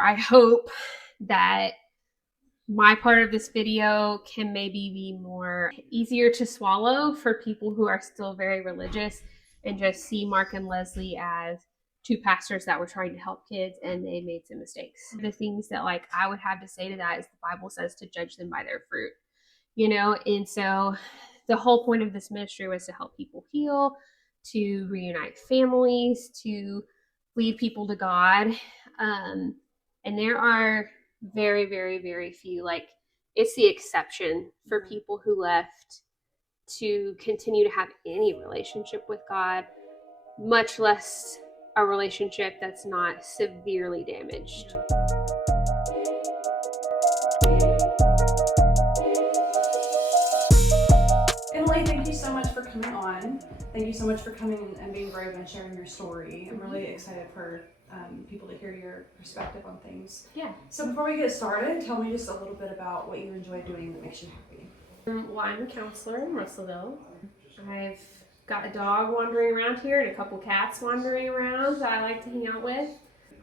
I hope that my part of this video can maybe be more easier to swallow for people who are still very religious and just see Mark and Leslie as two pastors that were trying to help kids and they made some mistakes. The things that like I would have to say to that is the Bible says to judge them by their fruit, you know? And so the whole point of this ministry was to help people heal, to reunite families, to lead people to God. And there are very, very, very few, like it's the exception for people who left to continue to have any relationship with God, much less a relationship that's not severely damaged. Emily, thank you so much for coming on. Thank you so much for coming and being brave and sharing your story. I'm really excited for people to hear your perspective on things. Yeah. So before we get started, tell me just a little bit about what you enjoy doing that makes you happy. Well, I'm a counselor in Russellville. I've got a dog wandering around here and a couple cats wandering around that I like to hang out with.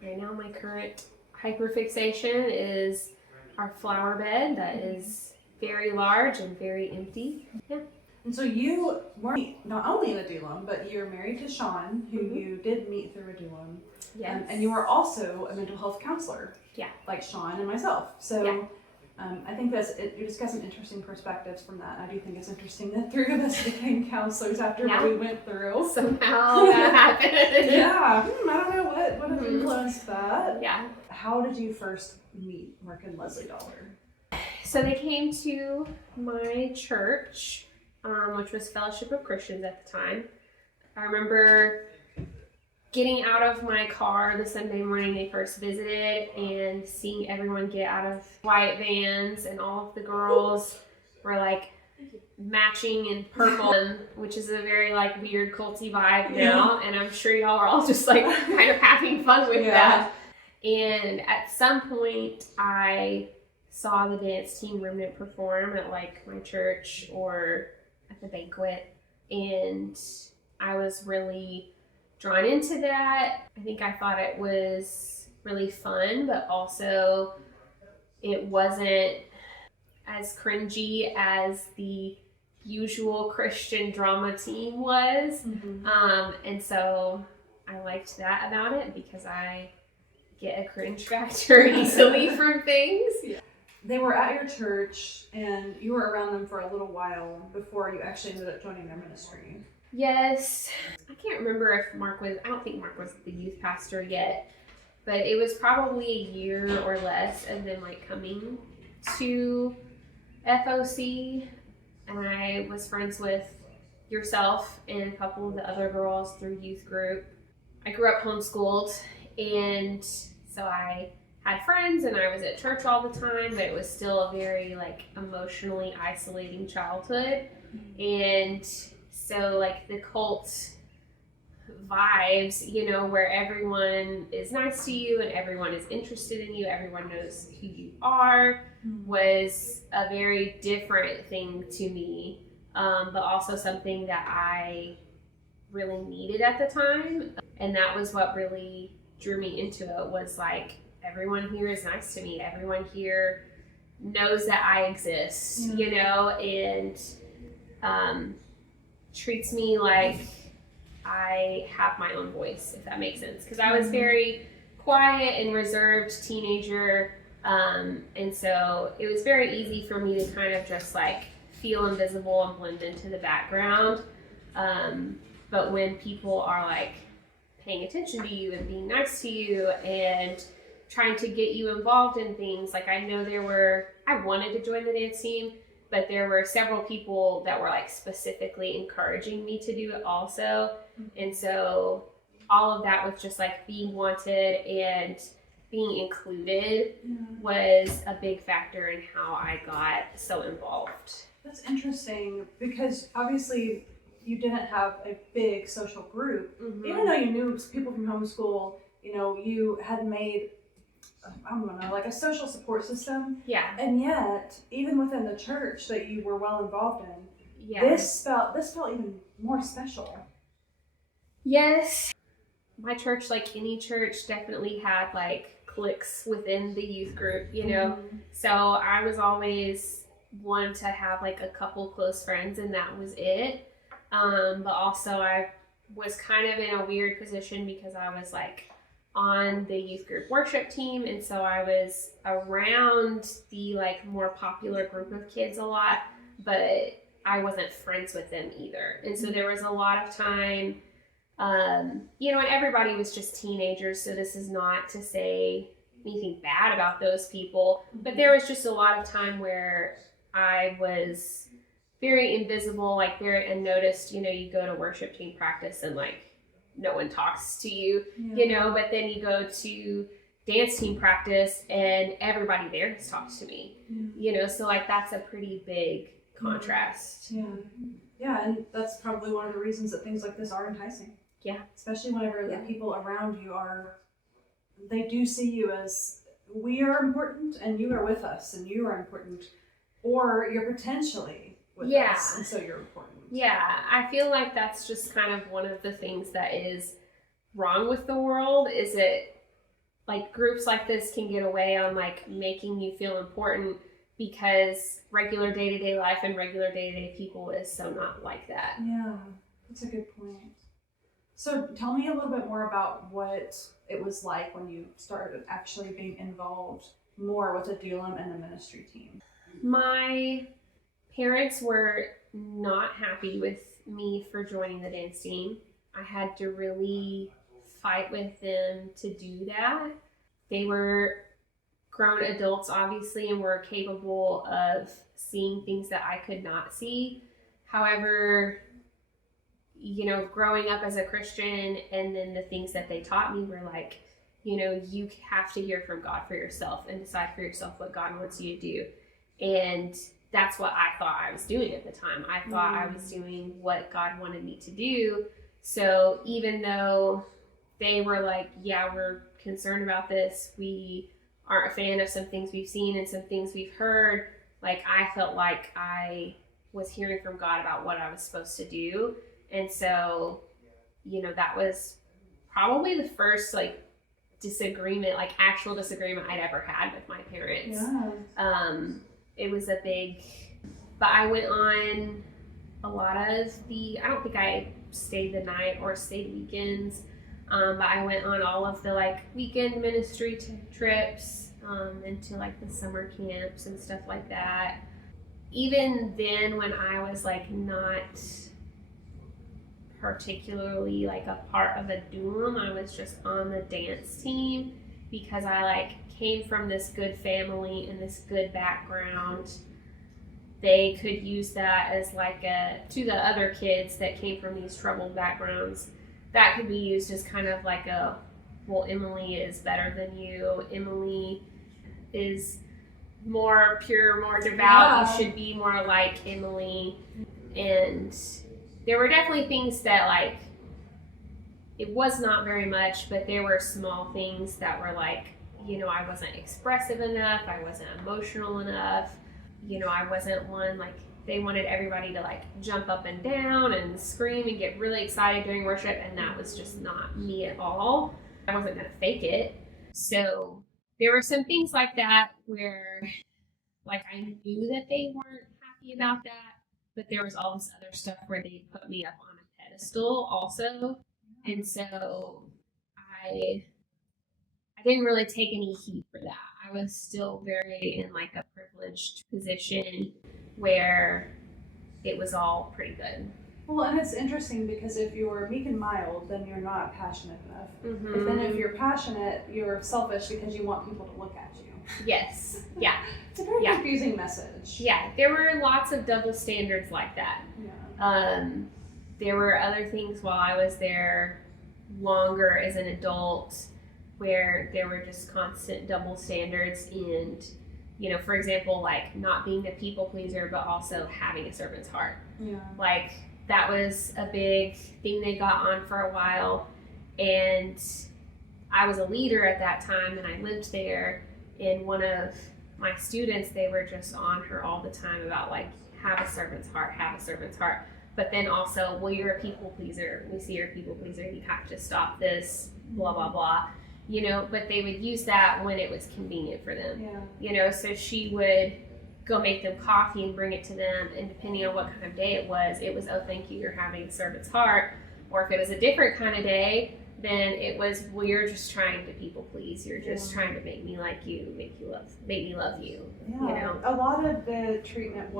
Right now, my current hyperfixation is our flower bed that is very large and very empty. Yeah. And so you weren't not only in Adullam, but you're married to Sean, who you did meet through Adullam. Yes. And you are also a mental health counselor. Yeah. Like Sean and myself. So I think you just got some interesting perspectives from that. I do think it's interesting that three of us became counselors after what we went through. Somehow that happened. Yeah. I don't know what would have influenced that. Yeah. How did you first meet Mark and Leslie Dollar? So they came to my church, which was Fellowship of Christians at the time. I remember getting out of my car the Sunday morning they first visited and seeing everyone get out of white vans, and all of the girls were like matching in purple, which is a very like weird culty vibe now. And I'm sure y'all are all just like kind of having fun with that. And at some point I saw the dance team Remnant perform at like my church or at the banquet, and I was really drawn into that. I think I thought it was really fun, but also it wasn't as cringy as the usual Christian drama team was. And so I liked that about it because I get a cringe factor easily from things. Yeah. They were at your church and you were around them for a little while before you actually ended up joining their ministry. Yes. I can't remember if I don't think Mark was the youth pastor yet, but it was probably a year or less of them like coming to FOC, and I was friends with yourself and a couple of the other girls through youth group. I grew up homeschooled, and so I had friends and I was at church all the time, but it was still a very like emotionally isolating childhood. And so like the cult vibes, you know, where everyone is nice to you and everyone is interested in you, everyone knows who you are, was a very different thing to me, but also something that I really needed at the time. And that was what really drew me into it, was like, everyone here is nice to me. Everyone here knows that I exist, you know, and treats me like I have my own voice, if that makes sense. Because I was very quiet and reserved teenager, and so it was very easy for me to kind of just like feel invisible and blend into the background. But when people are like paying attention to you and being nice to you and trying to get you involved in things, like I know I wanted to join the dance team, but there were several people that were like specifically encouraging me to do it also. And so all of that was just like being wanted and being included was a big factor in how I got so involved. That's interesting, because obviously you didn't have a big social group. Even though you knew people from homeschool, you know, you had made, I don't know, like a social support system. Yeah. And yet, even within the church that you were well involved in, this felt even more special. Yes. My church, like any church, definitely had like cliques within the youth group, you know. So I was always one to have like a couple close friends, and that was it. But also I was kind of in a weird position because I was like on the youth group worship team, and so I was around the like more popular group of kids a lot, but I wasn't friends with them either. And so there was a lot of time, you know, and everybody was just teenagers, so this is not to say anything bad about those people, but there was just a lot of time where I was very invisible, like very unnoticed. You know, you go to worship team practice and like no one talks to you, you know, but then you go to dance team practice and everybody there has talked to me, you know, so like that's a pretty big contrast. Yeah, and that's probably one of the reasons that things like this are enticing. Yeah. Especially whenever the people around you they do see you as, we are important and you are with us and you are important, or you're potentially with us and so you're important. Yeah, I feel like that's just kind of one of the things that is wrong with the world, is it like groups like this can get away on like making you feel important because regular day-to-day life and regular day-to-day people is so not like that. Yeah, that's a good point. So tell me a little bit more about what it was like when you started actually being involved more with Adullam and the ministry team. My parents were not happy with me for joining the dance team. I had to really fight with them to do that. They were grown adults, obviously, and were capable of seeing things that I could not see. However, you know, growing up as a Christian, and then the things that they taught me were like, you know, you have to hear from God for yourself and decide for yourself what God wants you to do. And that's what I thought I was doing at the time. I thought I was doing what God wanted me to do. So even though they were like, yeah, we're concerned about this, we aren't a fan of some things we've seen and some things we've heard, like I felt like I was hearing from God about what I was supposed to do. And so, you know, that was probably the first like disagreement, like actual disagreement I'd ever had with my parents. It was a big, but I went on a lot of I don't think I stayed the night or stayed weekends, but I went on all of the like weekend ministry trips into like the summer camps and stuff like that. Even then, when I was like not particularly like a part of Adullam, I was just on the dance team because I like came from this good family and this good background. They could use that as like to the other kids that came from these troubled backgrounds, that could be used as kind of like well, Emily is better than you. Emily is more pure, more devout. You should be more like Emily. And there were definitely things that like, it was not very much, but there were small things that were like, you know, I wasn't expressive enough, I wasn't emotional enough, you know, I wasn't one, like, they wanted everybody to like jump up and down and scream and get really excited during worship, and that was just not me at all. I wasn't gonna fake it. So there were some things like that where like I knew that they weren't happy about that, but there was all this other stuff where they put me up on a pedestal also. And so I didn't really take any heat for that. I was still very in like a privileged position where it was all pretty good. Well, and it's interesting because if you're meek and mild, then you're not passionate enough. But then if you're passionate, you're selfish because you want people to look at you. Yes. Yeah. It's a very confusing message. Yeah. There were lots of double standards like that. Yeah. There were other things while I was there longer as an adult where there were just constant double standards, and, you know, for example, like not being a people pleaser, but also having a servant's heart. Yeah. Like that was a big thing they got on for a while. And I was a leader at that time and I lived there, and one of my students, they were just on her all the time about like, have a servant's heart, have a servant's heart. But then also, well, you're a people pleaser. We see you're a people pleaser. You have to stop this, blah, blah, blah. but they would use that when it was convenient for them. Yeah. So she would go make them coffee and bring it to them, and depending on what kind of day it was, oh, thank you, you're having a servant's heart. Or if it was a different kind of day, then it was, well, you're just trying to people please. You're just trying to make me like you, make me love you. Yeah. A lot of the treatment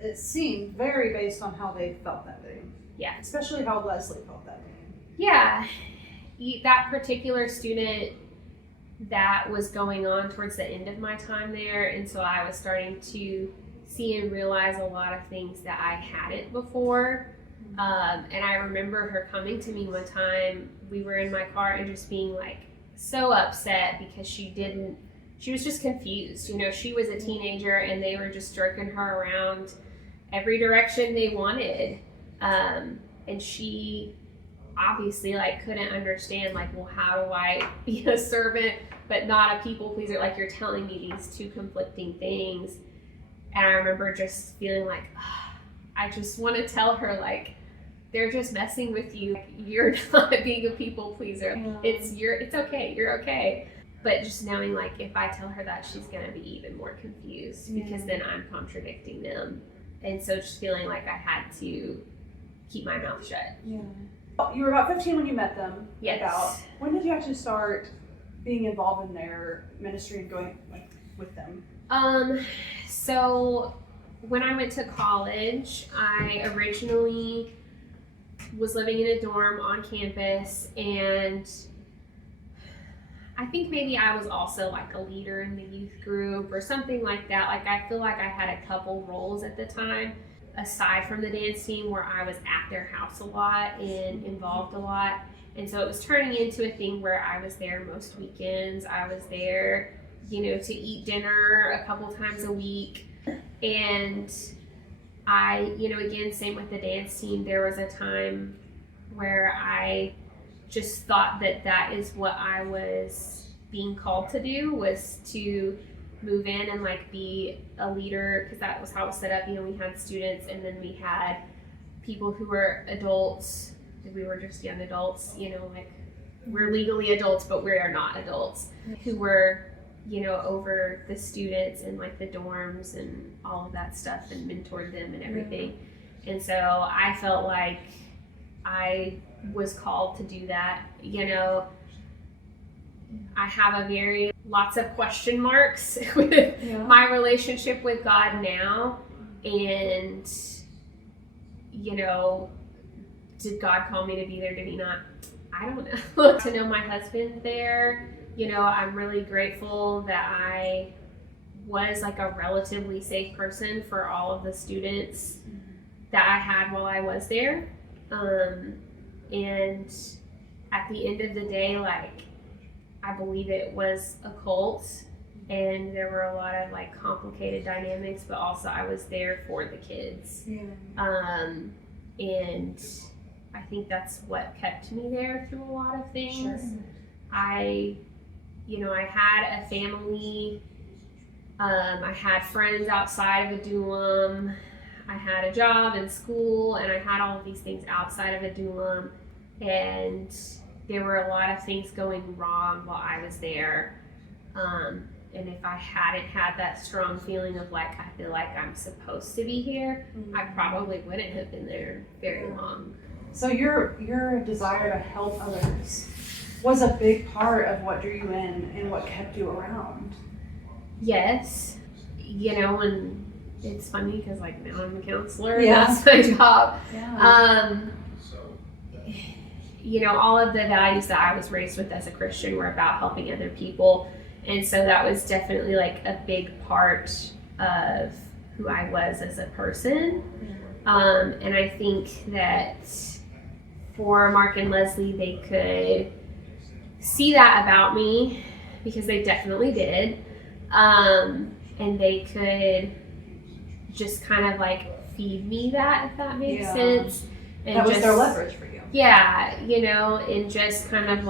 it seemed very based on how they felt that day. Yeah. Especially how Leslie felt that day. Yeah. That particular student, that was going on towards the end of my time there, and so I was starting to see and realize a lot of things that I hadn't before. And I remember her coming to me one time. We were in my car and just being like so upset because she was just confused. She was a teenager and they were just jerking her around every direction they wanted. And she obviously couldn't understand well, how do I be a servant but not a people pleaser? You're telling me these two conflicting things. And I remember just feeling I just want to tell her they're just messing with you. You're not being a people pleaser. Yeah. It's okay. You're okay. But just knowing if I tell her that, she's gonna be even more confused because then I'm contradicting them. And so just feeling I had to keep my mouth shut. Yeah. You were about 15 when you met them. Yes. When did you actually start being involved in their ministry and going with them? So when I went to college, I originally was living in a dorm on campus, and I think maybe I was also a leader in the youth group or something like that. I feel I had a couple roles at the time aside from the dance team where I was at their house a lot and involved a lot. And so it was turning into a thing where I was there most weekends. I was there, to eat dinner a couple times a week. And I, again, same with the dance team, there was a time where I just thought that is what I was being called to do, was to move in and be a leader, because that was how it was set up. We had students and then we had people who were adults. We were just young adults, we're legally adults, but we are not adults, who were, over the students and the dorms and all of that stuff and mentored them and everything. And so I felt I was called to do that. I have lots of question marks with my relationship with God now. And, did God call me to be there? Did he not? I don't know. To know my husband there, I'm really grateful that I was a relatively safe person for all of the students that I had while I was there. And at the end of the day, I believe it was a cult, and there were a lot of complicated dynamics, but also I was there for the kids. And I think that's what kept me there through a lot of things. Sure. I had a family. I had friends outside of Adullam. I had a job and school, and I had all of these things outside of Adullam. And there were a lot of things going wrong while I was there. And if I hadn't had that strong feeling of I feel I'm supposed to be here, I probably wouldn't have been there very long. So your desire to help others was a big part of what drew you in and what kept you around. Yes. And it's funny because now I'm a counselor and that's my job. All of the values that I was raised with as a Christian were about helping other people. And so that was definitely a big part of who I was as a person. And I think that for Mark and Leslie, they could see that about me, because they definitely did. And they could just kind of feed me that, if that makes sense. And that was their leverage for you. Yeah, and just kind of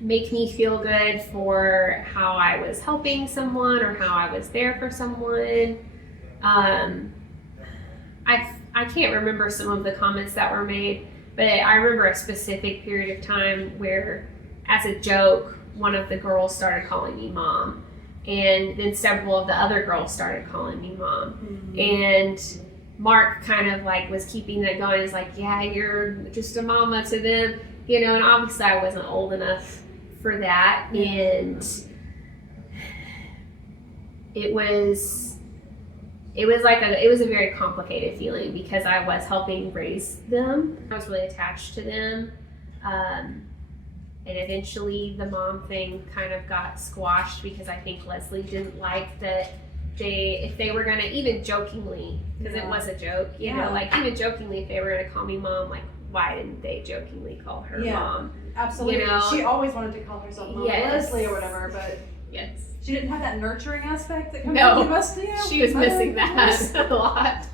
make me feel good for how I was helping someone or how I was there for someone. I can't remember some of the comments that were made, But I remember a specific period of time where, as a joke, one of the girls started calling me mom. And then several of the other girls started calling me mom. Mm-hmm. And Mark kind of like was keeping that going. He's like, yeah, you're just a mama to them, you know, and obviously I wasn't old enough for that. And it was a very complicated feeling because I was helping raise them. I was really attached to them. And eventually the mom thing kind of got squashed because I think Leslie didn't like that if they were going to, even jokingly, because it was a joke, you know, like even jokingly, if they were going to call me mom, like why didn't they jokingly call her mom? Absolutely. You know? She always wanted to call herself Mom Leslie or whatever, but she didn't have that nurturing aspect that comes from you must, she was missing that a lot.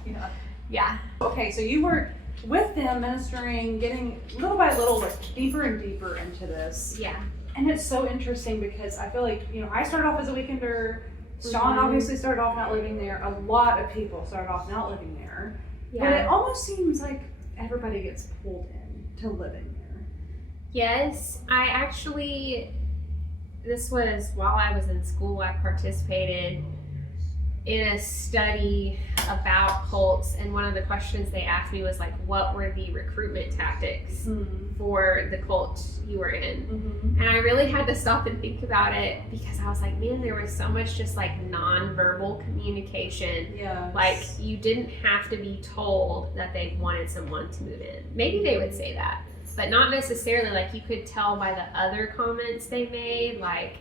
Yeah. Okay, so you were with them ministering, getting little by little like deeper and deeper into this. Yeah. And it's so interesting because I feel like, you know, I started off as a weekender. Sean obviously started off not living there. A lot of people started off not living there. Yeah. But it almost seems like everybody gets pulled in to living there. Yes. This was while I was in school, I participated in a study about cults, and one of the questions they asked me was like, what were the recruitment tactics for the cult you were in? And I really had to stop and think about it because I was like, man, there was so much just like non-verbal communication. Like you didn't have to be told that they wanted someone to move in. Maybe they would say that, but not necessarily. Like you could tell by the other comments they made, like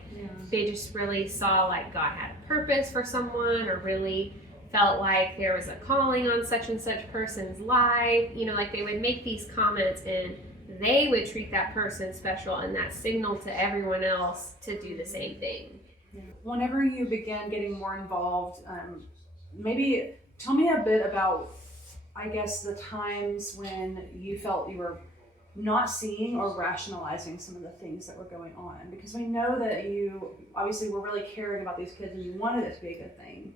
they just really saw like God had a purpose for someone, or really felt like there was a calling on such and such person's life. You know, like they would make these comments and they would treat that person special, and that signaled to everyone else to do the same thing. Whenever you began getting more involved, maybe tell me a bit about, I guess, the times when you felt you were not seeing or rationalizing some of the things that were going on, because we know that you obviously were really caring about these kids and you wanted it to be a good thing.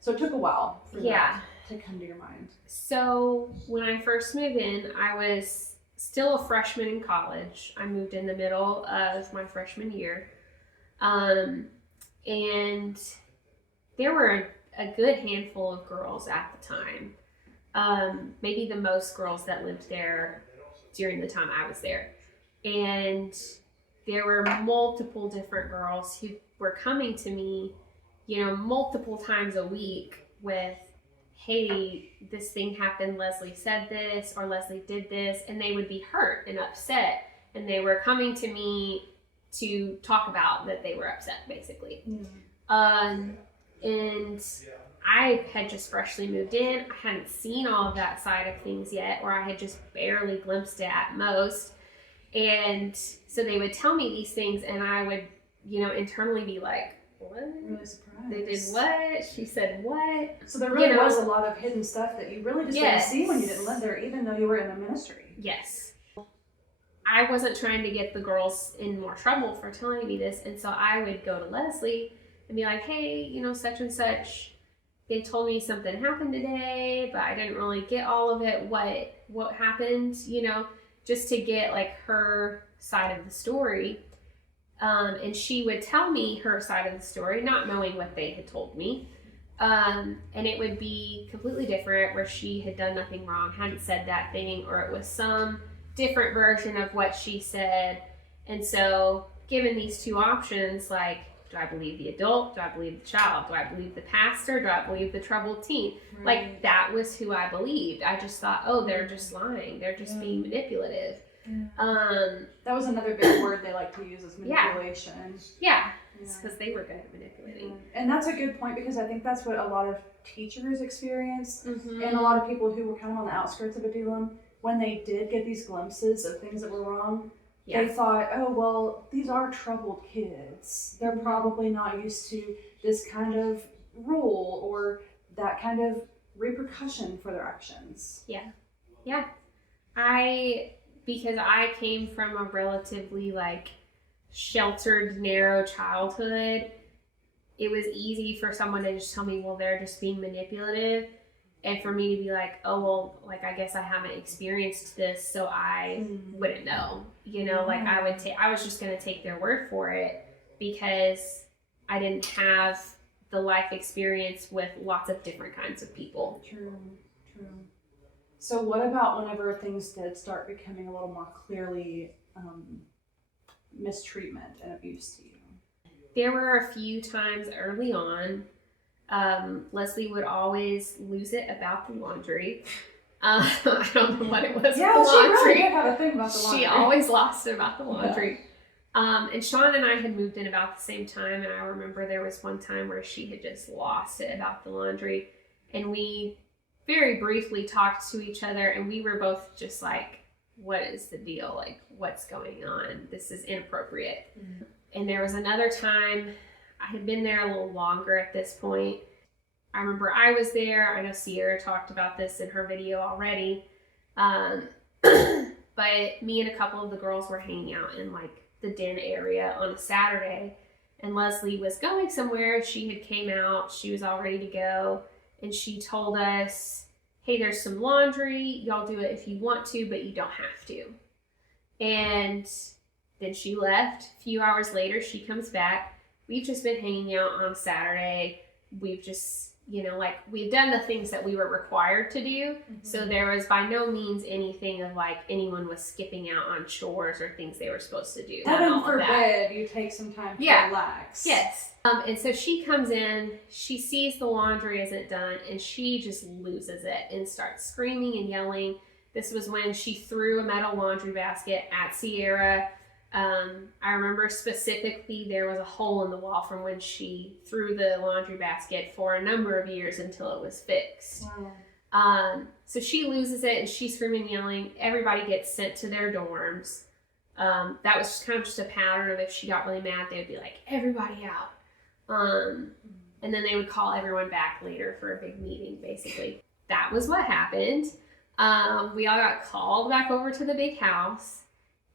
So it took a while for that to come to your mind. So when I first moved in, I was still a freshman in college. I moved in the middle of my freshman year. And there were a good handful of girls at the time. Maybe the most girls that lived there during the time I was there. And there were multiple different girls who were coming to me, you know, multiple times a week with, hey, this thing happened, Leslie said this, or Leslie did this, and they would be hurt and upset. And they were coming to me to talk about that they were upset, basically. And I had just freshly moved in. I hadn't seen all of that side of things yet, or I had just barely glimpsed it at most. And so they would tell me these things, and I would, you know, internally be like, what? Really surprised. They did what? She said what? So there really was a lot of hidden stuff that you really just didn't see when you didn't live there, even though you were in the ministry. Yes. I wasn't trying to get the girls in more trouble for telling me this, and so I would go to Leslie and be like, hey, you know, such and such, they told me something happened today, but I didn't really get all of it. What happened, you know, just to get like her side of the story. And she would tell me her side of the story, not knowing what they had told me. And it would be completely different, where she had done nothing wrong, hadn't said that thing, or it was some different version of what she said. And so given these two options, like, do I believe the adult? Do I believe the child? Do I believe the pastor? Do I believe the troubled teen? Right. Like, that was who I believed. I just thought, oh, they're just lying. They're just being manipulative. That was another big word they like to use, is manipulation. Yeah. It's because they were good at manipulating. And that's a good point, because I think that's what a lot of teachers experienced, and a lot of people who were kind of on the outskirts of Adullam, when they did get these glimpses of things that were wrong, they thought, oh, well, these are troubled kids. They're probably not used to this kind of rule or that kind of repercussion for their actions. Yeah. Because I came from a relatively like sheltered, narrow childhood, it was easy for someone to just tell me, well, they're just being manipulative. And for me to be like, oh, well, like, I guess I haven't experienced this, so I wouldn't know, you know, like I was just going to take their word for it because I didn't have the life experience with lots of different kinds of people. True. So what about whenever things did start becoming a little more clearly mistreatment and abuse to you? There were a few times early on. Leslie would always lose it about the laundry. I don't know what it was. Yeah, with the laundry. She really did have a thing about the laundry. She always lost it about the laundry. Yeah. And Sean and I had moved in about the same time, and I remember there was one time where she had just lost it about the laundry, and we very briefly talked to each other, and we were both just like, what is the deal? Like, what's going on? This is inappropriate. Mm-hmm. And there was another time, I had been there a little longer at this point. I remember I was there. I know Sierra talked about this in her video already. But me and a couple of the girls were hanging out in like the den area on a Saturday, and Leslie was going somewhere. She had came out. She was all ready to go. And she told us, hey, there's some laundry. Y'all do it if you want to, but you don't have to. And then she left. A few hours later, she comes back. We've just been hanging out on Saturday. We've just, you know, like, we've done the things that we were required to do. Mm-hmm. So there was by no means anything of like anyone was skipping out on chores or things they were supposed to do. Heaven forbid you take some time to relax. Yes. And so she comes in, she sees the laundry isn't done, and she just loses it and starts screaming and yelling. This was when she threw a metal laundry basket at Sierra. I remember specifically there was a hole in the wall from when she threw the laundry basket for a number of years until it was fixed. Wow. So she loses it and she's screaming and yelling. Everybody gets sent to their dorms. That was just kind of just a pattern of if she got really mad, they would be like, everybody out. And then they would call everyone back later for a big meeting, basically. That was what happened. We all got called back over to the big house.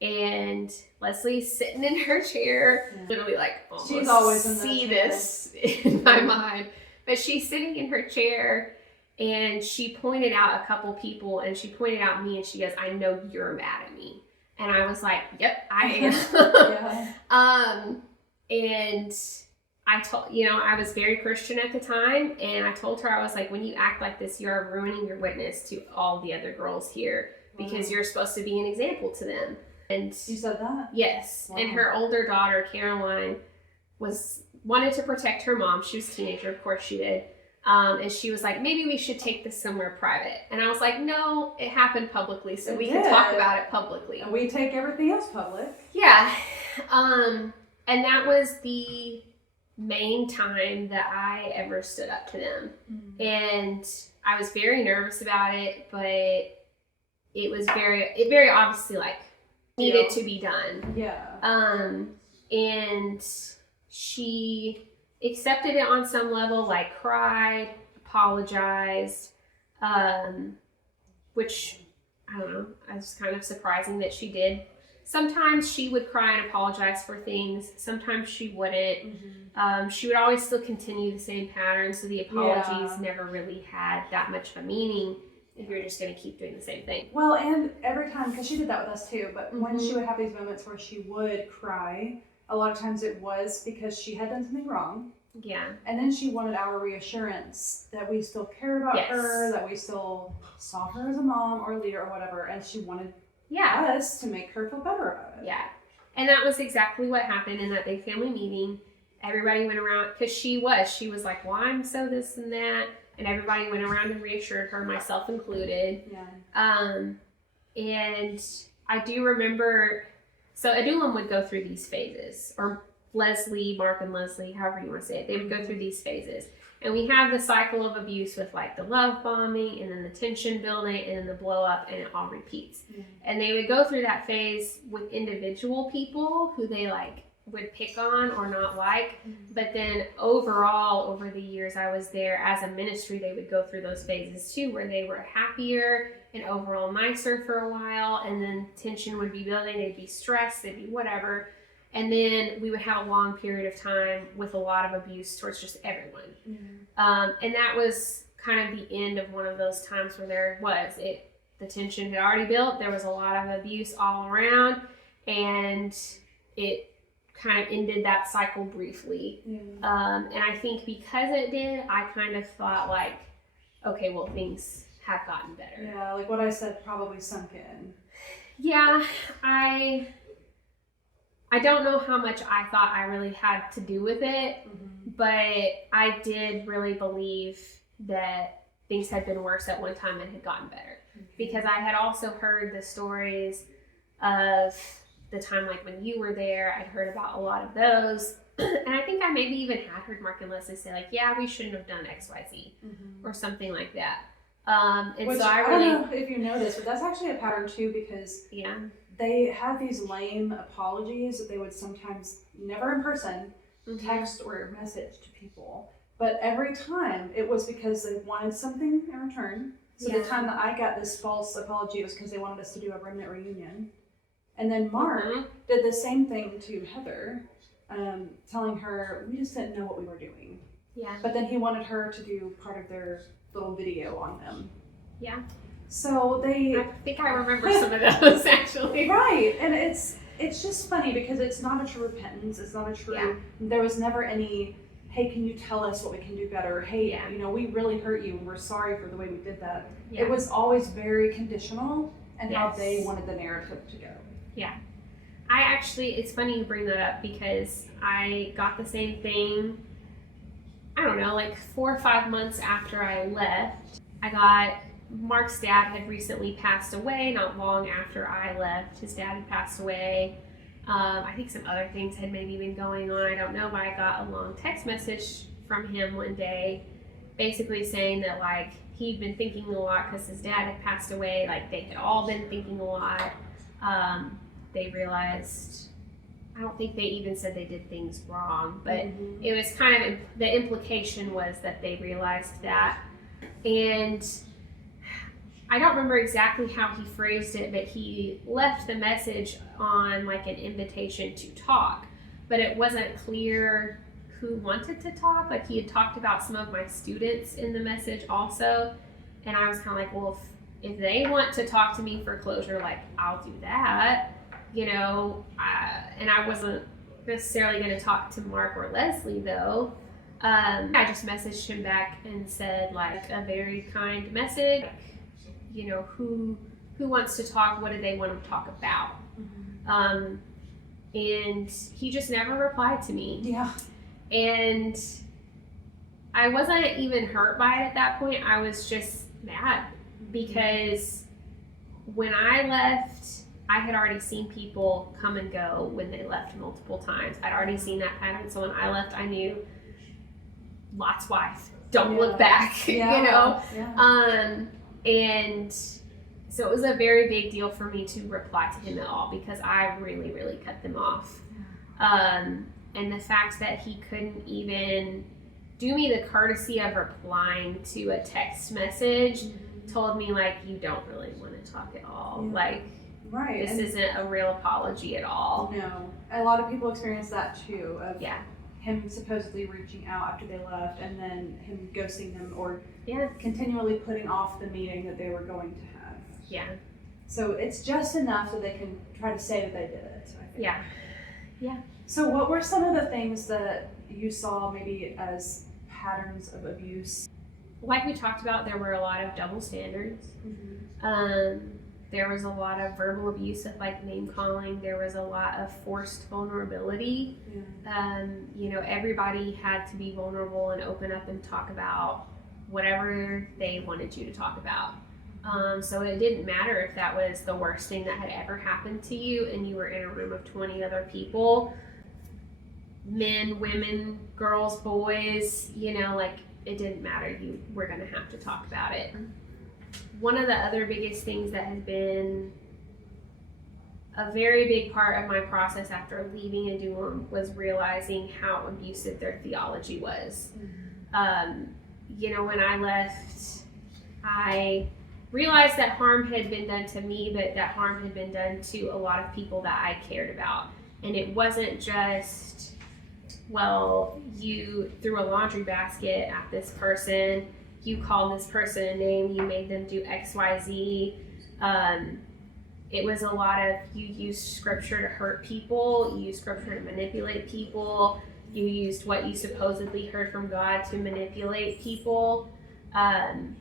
And Leslie's sitting in her chair, literally like almost she's always in see this in my mind. But she's sitting in her chair, and she pointed out a couple people, and she pointed out me, and she goes, I know you're mad at me. And I was like, yep, I am. And I told, you know, I was very Christian at the time, and I told her, I was like, when you act like this, you're ruining your witness to all the other girls here because you're supposed to be an example to them. And you said that? Yes. Wow. And her older daughter, Caroline, wanted to protect her mom. She was a teenager, of course she did. And she was like, maybe we should take this somewhere private. And I was like, no, it happened publicly, so we can talk about it publicly. And we take everything else public. Yeah. And that was the main time that I ever stood up to them. Mm-hmm. And I was very nervous about it, but it was very obviously like needed to be done. Yeah. And she accepted it on some level, like cried, apologized, which, I don't know, it's kind of surprising that she did. Sometimes she would cry and apologize for things. Sometimes she wouldn't. Mm-hmm. She would always still continue the same pattern, so the apologies never really had that much of a meaning if you're just going to keep doing the same thing. Well, and every time, because she did that with us too, but when she would have these moments where she would cry, a lot of times it was because she had done something wrong. Yeah. And then she wanted our reassurance that we still cared about her, that we still saw her as a mom or a leader or whatever, and she wanted us to make her feel better about it. Yeah. And that was exactly what happened in that big family meeting. Everybody went around, because she was like, well, I'm so this and that. And everybody went around and reassured her, myself included. Yeah. And I do remember, so Adullam would go through these phases, or Leslie, Mark and Leslie, however you want to say it, they would go through these phases. And we have the cycle of abuse with like the love bombing and then the tension building and then the blow up, and it all repeats. Mm-hmm. And they would go through that phase with individual people who they like would pick on or not like. Mm-hmm. But then overall, over the years I was there as a ministry, they would go through those phases too, where they were happier and overall nicer for a while, and then tension would be building, they'd be stressed, they'd be whatever. And then we would have a long period of time with a lot of abuse towards just everyone. Mm-hmm. And that was kind of the end of one of those times where the tension had already built. There was a lot of abuse all around, and it kind of ended that cycle briefly. And I think because it did, I kind of thought like, okay, well, things have gotten better. Yeah, like what I said probably sunk in. Yeah, I don't know how much I thought I really had to do with it, but I did really believe that things had been worse at one time and had gotten better. Because I had also heard the stories of the time like when you were there. I'd heard about a lot of those. And I think I maybe even had heard Mark and Leslie say like, yeah, we shouldn't have done XYZ or something like that. Which, so I don't know if you know this, but that's actually a pattern too, because they had these lame apologies that they would sometimes, never in person, text or message to people. But every time it was because they wanted something in return. So the time that I got this false apology, it was because they wanted us to do a remnant reunion. And then Mark did the same thing to Heather, telling her, we just didn't know what we were doing. Yeah. But then he wanted her to do part of their little video on them. Yeah. So I think I remember some of those actually. Right. And it's just funny because it's not a true repentance. It's not a true, there was never any, hey, can you tell us what we can do better? Hey, we really hurt you and we're sorry for the way we did that. It was always very conditional and how they wanted the narrative to go. Yeah. It's funny you bring that up because I got the same thing, I don't know, like 4 or 5 months after I left. Mark's dad had recently passed away, not long after I left. His dad had passed away. I think some other things had maybe been going on, I don't know, but I got a long text message from him one day basically saying that like he'd been thinking a lot because his dad had passed away, like they had all been thinking a lot. They realized, I don't think they even said they did things wrong, but it was kind of, the implication was that they realized that. And I don't remember exactly how he phrased it, but he left the message on like an invitation to talk, but it wasn't clear who wanted to talk. Like he had talked about some of my students in the message also, and I was kind of like, well, if they want to talk to me for closure, like I'll do that, and I wasn't necessarily going to talk to Mark or Leslie though. I just messaged him back and said like a very kind message, who wants to talk, what do they want to talk about? And he just never replied to me. Yeah. And I wasn't even hurt by it at that point. I was just mad because when I left, I had already seen people come and go when they left multiple times. I'd already seen that pattern. So when I left, I knew Lot's wife, don't look back, and so it was a very big deal for me to reply to him at all because I really, really cut them off. And the fact that he couldn't even do me the courtesy of replying to a text message told me like, you don't really want to talk at all. Like, this isn't a real apology at all. No. A lot of people experience that too. Of him supposedly reaching out after they left and then him ghosting them or continually putting off the meeting that they were going to have. Yeah. So it's just enough that they can try to say that they did it. I think. Yeah. Yeah. So what were some of the things that you saw maybe as patterns of abuse? Like we talked about, there were a lot of double standards. There was a lot of verbal abuse of like name calling. There was a lot of forced vulnerability. Everybody had to be vulnerable and open up and talk about whatever they wanted you to talk about. So it didn't matter if that was the worst thing that had ever happened to you and you were in a room of 20 other people, men, women, girls, boys, it didn't matter. You were going to have to talk about it. One of the other biggest things that has been a very big part of my process after leaving Adullam was realizing how abusive their theology was. When I left, I realized that harm had been done to me, but that harm had been done to a lot of people that I cared about. And it wasn't just, well, you threw a laundry basket at this person you called this person a name, you made them do XYZ. It was a lot of, you used scripture to hurt people, you used scripture to manipulate people, you used what you supposedly heard from God to manipulate people. And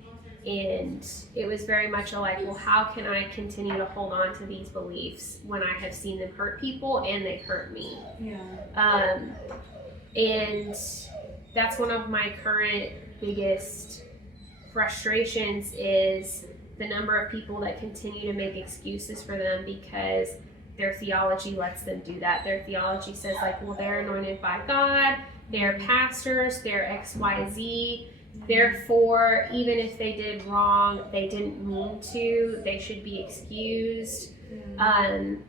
it was very much a like, well, how can I continue to hold on to these beliefs when I have seen them hurt people and they hurt me? Yeah. And that's one of my current biggest frustrations is the number of people that continue to make excuses for them because their theology lets them do that. Their theology says like, well, they're anointed by God, they're pastors, they're XYZ. Therefore, even if they did wrong, they didn't mean to, they should be excused. And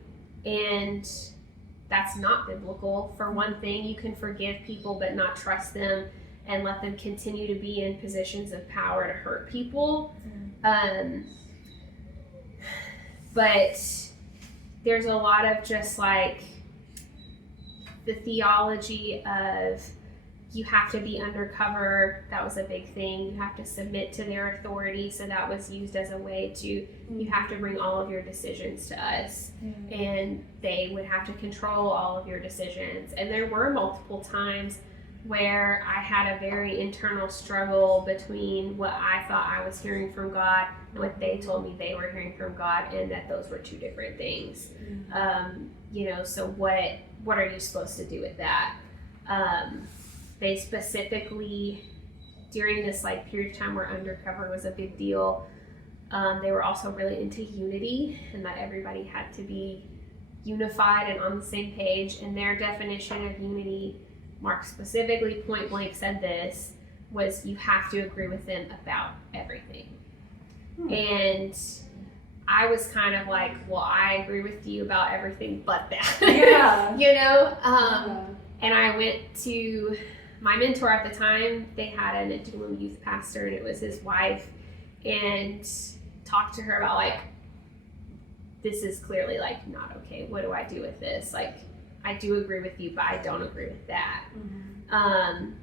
that's not biblical. For one thing, you can forgive people but not trust them and let them continue to be in positions of power to hurt people. But there's a lot of just like the theology of you have to be undercover. That was a big thing. You have to submit to their authority. So that was used as a way to, you have to bring all of your decisions to us. And they would have to control all of your decisions. And there were multiple times where I had a very internal struggle between what I thought I was hearing from God and what they told me they were hearing from God, and that those were two different things. So what are you supposed to do with that? They specifically, during this like period of time where undercover was a big deal, they were also really into unity and that everybody had to be unified and on the same page. And their definition of unity, Mark specifically point blank said this, was you have to agree with them about everything. And I was kind of like, well, I agree with you about everything but that. Yeah. And I went to my mentor at the time. They had an Adullam youth pastor, and it was his wife, and talked to her about like, this is clearly like not okay. What do I do with this? Like, I do agree with you, but I don't agree with that. And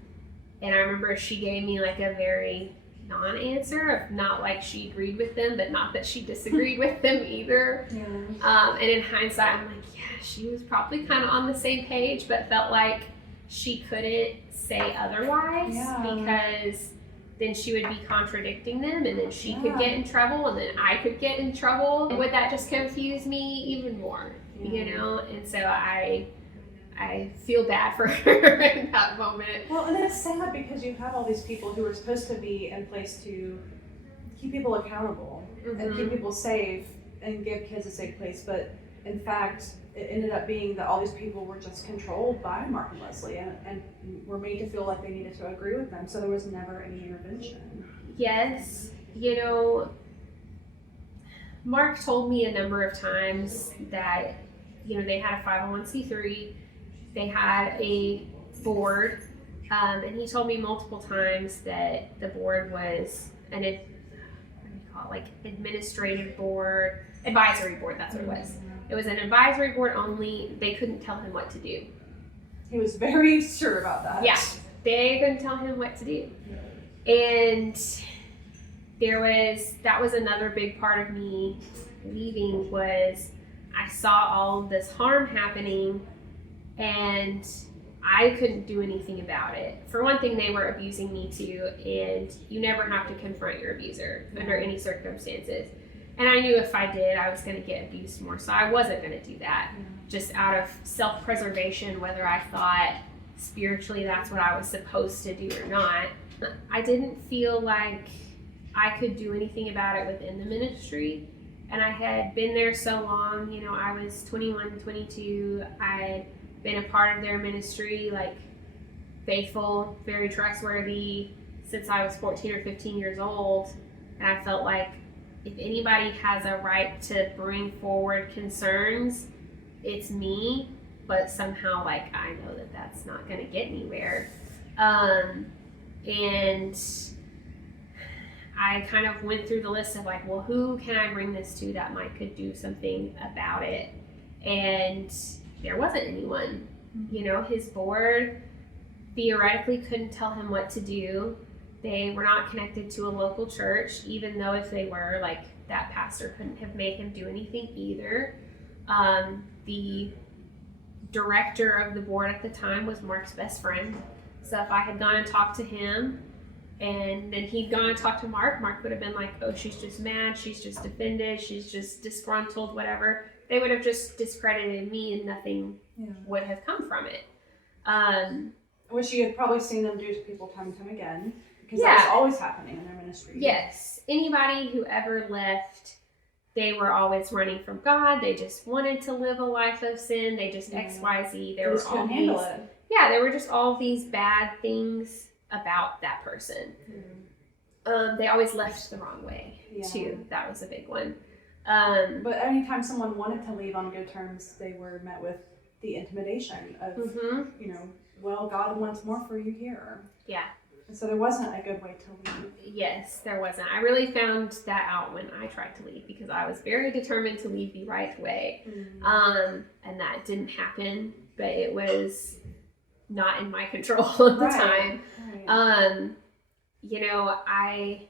I remember she gave me like a very non-answer of not like she agreed with them, but not that she disagreed with them either. And in hindsight, I'm like, yeah, she was probably kind of on the same page, but felt like she couldn't say otherwise because then she would be contradicting them, and then she could get in trouble, and then I could get in trouble. And would that just confuse me even more, And so I feel bad for her in that moment. Well, and it's sad because you have all these people who are supposed to be in place to keep people accountable and keep people safe and give kids a safe place, but in fact, it ended up being that all these people were just controlled by Mark and Leslie and were made to feel like they needed to agree with them, so there was never any intervention. Yes, Mark told me a number of times that, they had a 501c3, they had a board, and he told me multiple times that the board was administrative board, advisory board, that's what it was. It was an advisory board only. They couldn't tell him what to do. He was very sure about that. Yeah, they couldn't tell him what to do. And that was another big part of me leaving, was I saw all of this harm happening and I couldn't do anything about it. For one thing, they were abusing me too, and you never have to confront your abuser under any circumstances. And I knew if I did, I was going to get abused more, so I wasn't going to do that. Just out of self-preservation, whether I thought spiritually that's what I was supposed to do or not. I didn't feel like I could do anything about it within the ministry. And I had been there so long, I was 21, 22. I'd been a part of their ministry, like faithful, very trustworthy since I was 14 or 15 years old. And I felt like if anybody has a right to bring forward concerns, it's me, but somehow like I know that that's not going to get anywhere. And I kind of went through the list of like, well, who can I bring this to that could do something about it? And there wasn't anyone. His board theoretically couldn't tell him what to do. They were not connected to a local church, even though if they were, like, that pastor couldn't have made him do anything either. The director of the board at the time was Mark's best friend. So if I had gone and talked to him and then he'd gone and talked to Mark would have been like, oh, she's just mad, she's just offended, she's just disgruntled, whatever. They would have just discredited me and nothing would have come from it. Which you had probably seen them do to people time and time again, because that was always happening in their ministry. Yes. Anybody who ever left, they were always running from God. They just wanted to live a life of sin. They just XYZ. They just couldn't handle it. Yeah, there were just all these bad things about that person. They always left the wrong way, too. That was a big one. But anytime someone wanted to leave on good terms, they were met with the intimidation of, you know, well, God wants more for you here. Yeah. And so there wasn't a good way to leave. Yes, there wasn't. I really found that out when I tried to leave, because I was very determined to leave the right way. And that didn't happen, but it was not in my control at the time. Right. You know, I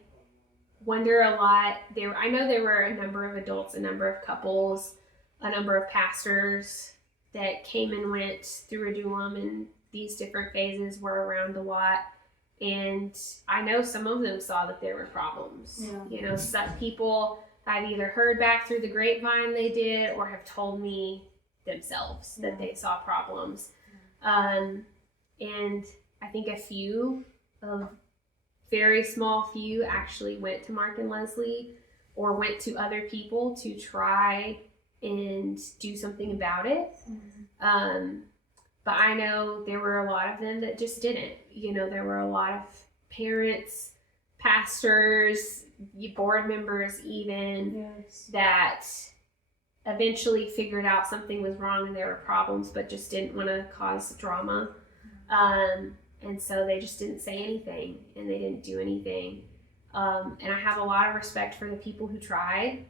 wonder a lot. I know there were a number of adults, a number of couples, a number of pastors that came and went through Adullam, and these different phases were around a lot. And I know some of them saw that there were problems. You know, some people I've either heard back through the grapevine they did, or have told me themselves that they saw problems. And I think a few, a very small few, actually went to Mark and Leslie or went to other people to try and do something about it. But I know there were a lot of them that just didn't. You know, there were a lot of parents, pastors, board members even, that eventually figured out something was wrong and there were problems, but just didn't want to cause drama. And so they just didn't say anything, and they didn't do anything. And I have a lot of respect for the people who tried.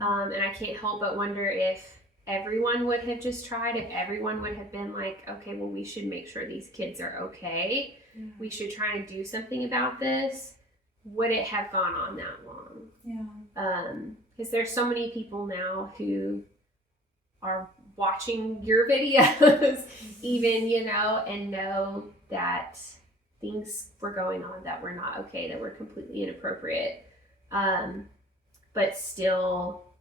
And I can't help but wonder if everyone would have just tried, if everyone would have been like, okay, well, we should make sure these kids are okay. We should try and do something about this. Would it have gone on that long? Because there's so many people now who are watching your videos, even, you know, and know that things were going on that were not okay, that were completely inappropriate. But still,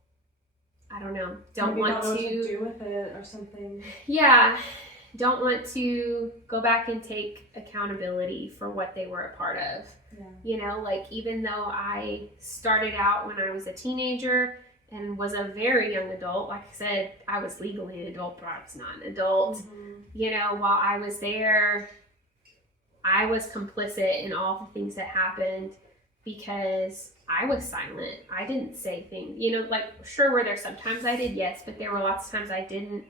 I don't know, don't Maybe want don't know to what to do with it or something. Don't want to go back and take accountability for what they were a part of. You know, like, even though I started out when I was a teenager and was a very young adult, like I said, I was legally an adult, but I was not an adult. You know, while I was there, I was complicit in all the things that happened because I was silent. I didn't say things. You know, like, sure, were there sometimes I did? Yes, but there were lots of times I didn't.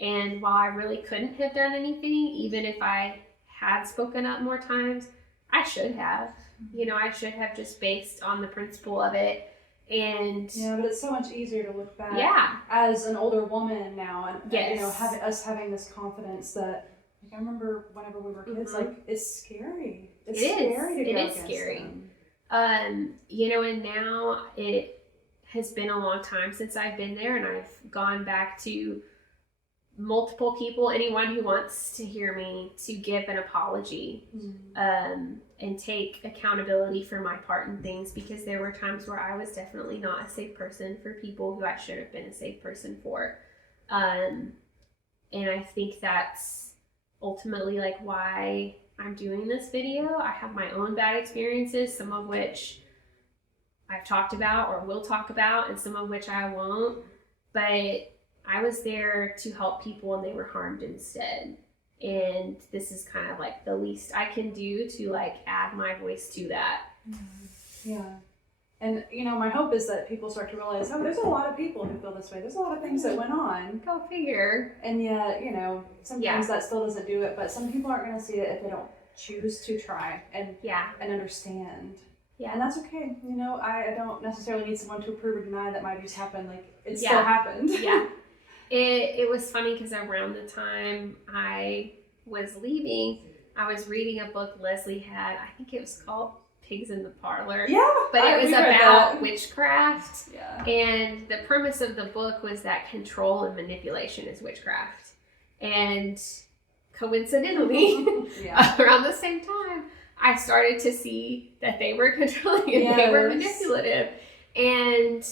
And while I really couldn't have done anything, even if I had spoken up more times, I should have. You know, I should have, just based on the principle of it. And but it's so much easier to look back as an older woman now, and you know, us having this confidence that, like, I remember whenever we were kids, like, it's scary. It's scary to go against them. You know, and now it has been a long time since I've been there, and I've gone back to multiple people, anyone who wants to hear me, to give an apology and take accountability for my part in things, because there were times where I was definitely not a safe person for people who I should have been a safe person for. And I think that's ultimately, like, why I'm doing this video. I have my own bad experiences, some of which I've talked about or will talk about, and some of which I won't. But I was there to help people, and they were harmed instead. And this is kind of like the least I can do to, like, add my voice to that. And, you know, my hope is that people start to realize, oh, there's a lot of people who feel this way. There's a lot of things that went on. Go figure. And yet, you know, sometimes that still doesn't do it. But some people aren't going to see it if they don't choose to try and understand. And that's okay. You know, I don't necessarily need someone to approve or deny that my abuse happened. Like, it still happened. It was funny because around the time I was leaving, I was reading a book Leslie had. I think it was called Pigs in the Parlor. Yeah. But it was about witchcraft. Yeah. And the premise of the book was that control and manipulation is witchcraft. And coincidentally, around the same time, I started to see that they were controlling and they were manipulative. And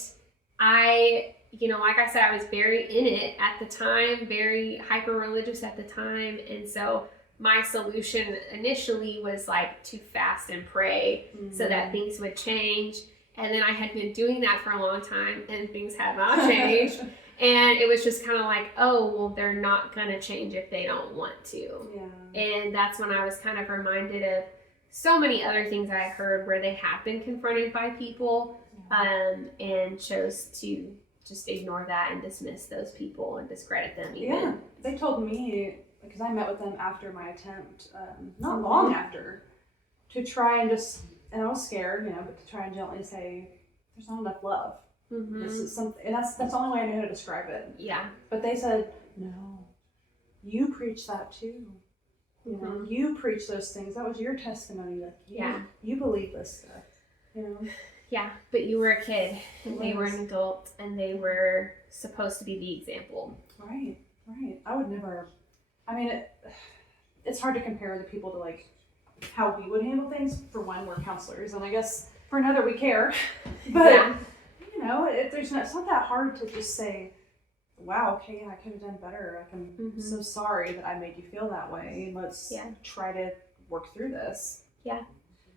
I, like I said, I was very in it at the time, very hyper-religious at the time. And so my solution initially was like to fast and pray so that things would change. And then I had been doing that for a long time and things had not changed. And it was just kind of like, oh, well, they're not going to change if they don't want to. Yeah. And that's when I was kind of reminded of so many other things I heard where they have been confronted by people and chose to just ignore that and dismiss those people and discredit them even. Yeah, they told me, because I met with them after my attempt, not long after, to try and and I was scared, but to try and gently say, there's not enough love. Mm-hmm. This is something, and that's the only way I knew how to describe it. Yeah. But they said, no, you preach that too. You preach those things. That was your testimony. That you believe this stuff. Yeah, but you were a kid, and they were an adult, and they were supposed to be the example. Right. I would never. I mean, it's hard to compare the people to like how we would handle things. For one, we're counselors, and I guess for another, we care. But it's not that hard to just say, wow, okay, I could have done better. I'm so sorry that I made you feel that way. Let's try to work through this. Yeah.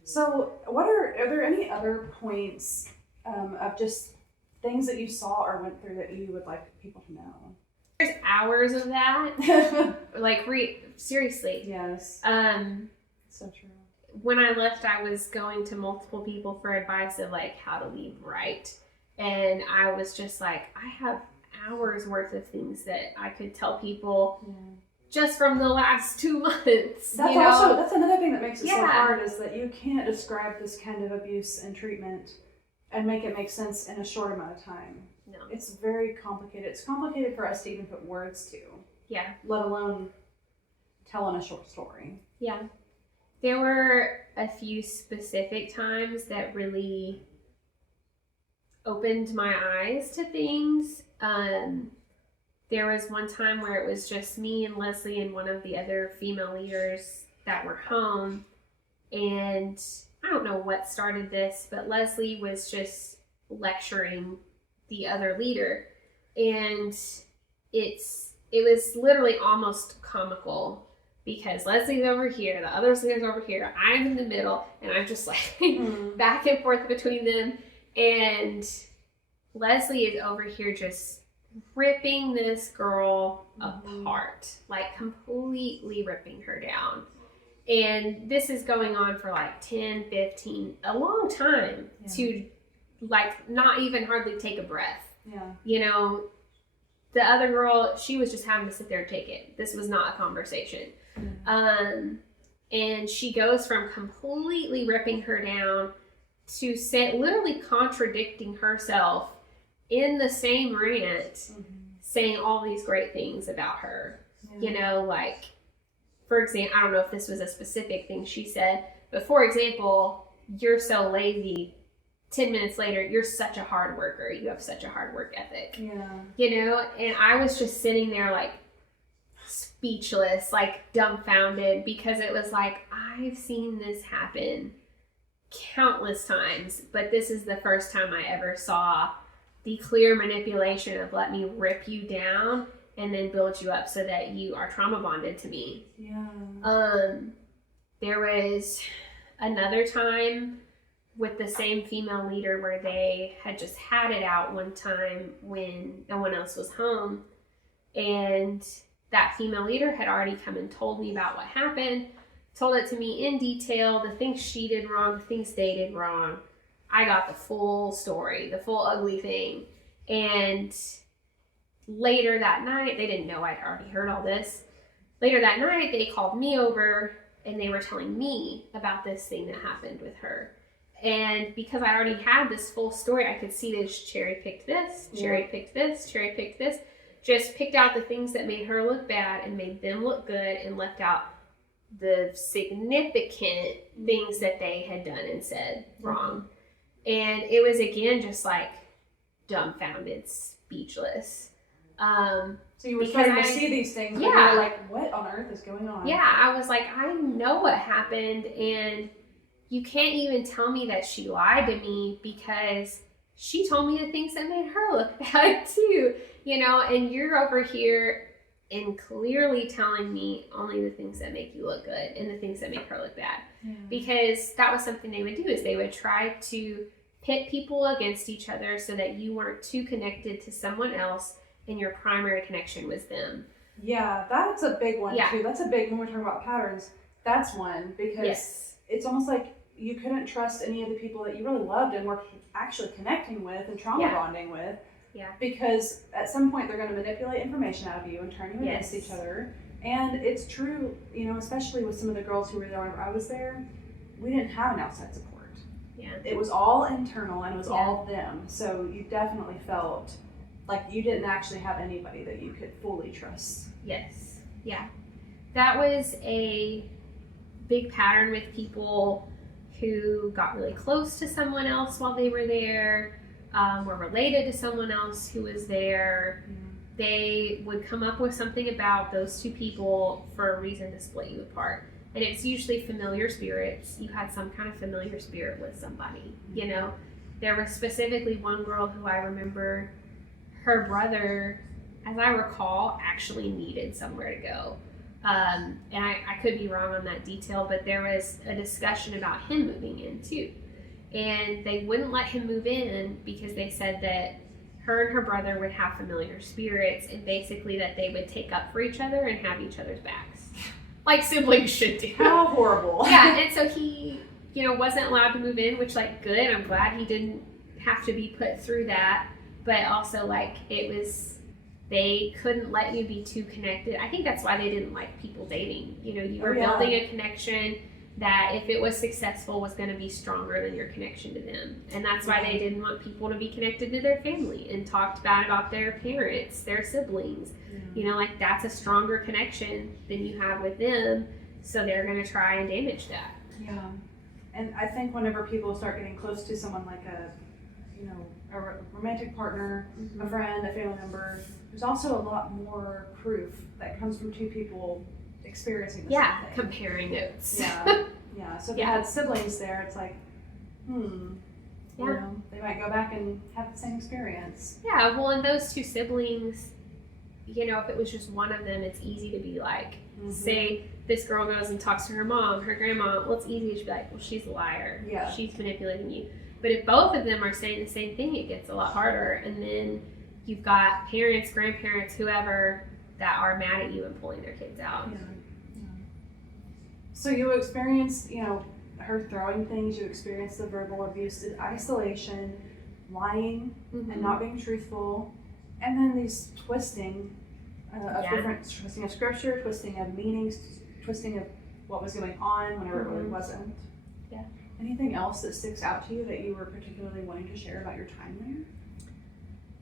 So are there any other points of just things that you saw or went through that you would like people to know? There's hours of that. Seriously. Yes. So true. When I left, I was going to multiple people for advice of like how to leave right. And I was just like, I have hours worth of things that I could tell people just from the last 2 months. That's another thing that makes it so hard, is that you can't describe this kind of abuse and treatment and make it make sense in a short amount of time. No. It's very complicated. It's complicated for us to even put words to. Yeah. Let alone telling a short story. Yeah. There were a few specific times that really opened my eyes to things. There was one time where it was just me and Leslie and one of the other female leaders that were home. And I don't know what started this, but Leslie was just lecturing the other leader. And it was literally almost comical, because Leslie's over here, the other leader's over here, I'm in the middle, and I'm just like back and forth between them. And Leslie is over here just ripping this girl apart, like completely ripping her down. And this is going on for like 10, 15, a long time to like not even hardly take a breath. Yeah. The other girl, she was just having to sit there and take it. This was not a conversation. And she goes from completely ripping her down to literally contradicting herself in the same rant, saying all these great things about her. Like, for example, I don't know if this was a specific thing she said, but for example, you're so lazy. 10 minutes later, you're such a hard worker. You have such a hard work ethic. Yeah. And I was just sitting there like speechless, like dumbfounded, because it was like, I've seen this happen countless times, but this is the first time I ever saw the clear manipulation of let me rip you down and then build you up so that you are trauma bonded to me. Yeah. There was another time with the same female leader where they had just had it out one time when no one else was home, and that female leader had already come and told me about what happened, told it to me in detail, the things she did wrong, the things they did wrong. I got the full story, the full ugly thing. And later that night, they didn't know I'd already heard all this. Later that night, they called me over and they were telling me about this thing that happened with her. And because I already had this full story, I could see this cherry-picked this, cherry-picked this, cherry-picked this. Just picked out the things that made her look bad and made them look good, and left out the significant things that they had done and said wrong. And it was, again, just like dumbfounded, speechless. So you were starting to see these things, but you were like, what on earth is going on? Yeah, I was like, I know what happened, and you can't even tell me that she lied to me, because she told me the things that made her look bad too, and you're over here and clearly telling me only the things that make you look good and the things that make her look bad. Yeah. Because that was something they would do, is they would try to pit people against each other so that you weren't too connected to someone else and your primary connection was them. Yeah, that's a big one too. That's a big, when we're talking about patterns, that's one, because it's almost like you couldn't trust any of the people that you really loved and were actually connecting with and trauma bonding with. Yeah. Because at some point they're going to manipulate information out of you and turn you against each other. And it's true, especially with some of the girls who were there whenever I was there, we didn't have an outside support. Yeah. It was all internal, and it was all them. So you definitely felt like you didn't actually have anybody that you could fully trust. Yes. Yeah. That was a big pattern with people who got really close to someone else while they were there, were related to someone else who was there. They would come up with something about those two people for a reason to split you apart. And it's usually familiar spirits. You had some kind of familiar spirit with somebody, There was specifically one girl who I remember, her brother, as I recall, actually needed somewhere to go. And I could be wrong on that detail, but there was a discussion about him moving in too. And they wouldn't let him move in because they said that her and her brother would have familiar spirits, and basically that they would take up for each other and have each other's backs. Like siblings should do. How horrible. Yeah, and so he, wasn't allowed to move in, which, good. I'm glad he didn't have to be put through that. But also, they couldn't let you be too connected. I think that's why they didn't like people dating. You were building a connection that, if it was successful, was going to be stronger than your connection to them. And that's why they didn't want people to be connected to their family and talked bad about their parents, their siblings. That's a stronger connection than you have with them. So they're going to try and damage that. Yeah. And I think whenever people start getting close to someone like a romantic partner, a friend, a family member, there's also a lot more proof that comes from two people experiencing the same thing. Comparing notes. Yeah. So if you had siblings there, it's like, they might go back and have the same experience. Yeah, well, and those two siblings, if it was just one of them, it's easy to be like, say this girl goes and talks to her mom, her grandma, well, it's easy to be like, well, she's a liar. Yeah. She's manipulating you. But if both of them are saying the same thing, it gets a lot harder. And then you've got parents, grandparents, whoever, that are mad at you and pulling their kids out. Yeah. So you experienced, her throwing things, you experienced the verbal abuse, the isolation, lying, and not being truthful, and then these twisting twisting of scripture, twisting of meanings, twisting of what was going on whenever it really wasn't. Yeah. Anything else that sticks out to you that you were particularly wanting to share about your time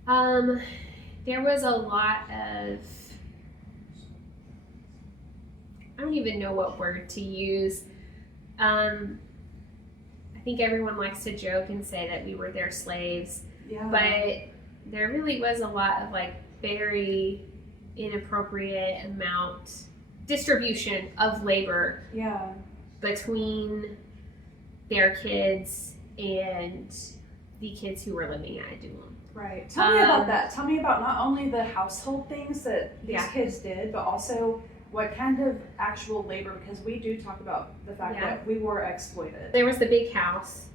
there? There was a lot of, I don't even know what word to use. I think everyone likes to joke and say that we were their slaves. Yeah. But there really was a lot of very inappropriate distribution of labor between their kids and the kids who were living at Adullam. Right. Tell me about that. Tell me about not only the household things that these kids did, but also what kind of actual labor, because we do talk about the fact that we were exploited. There was the big house.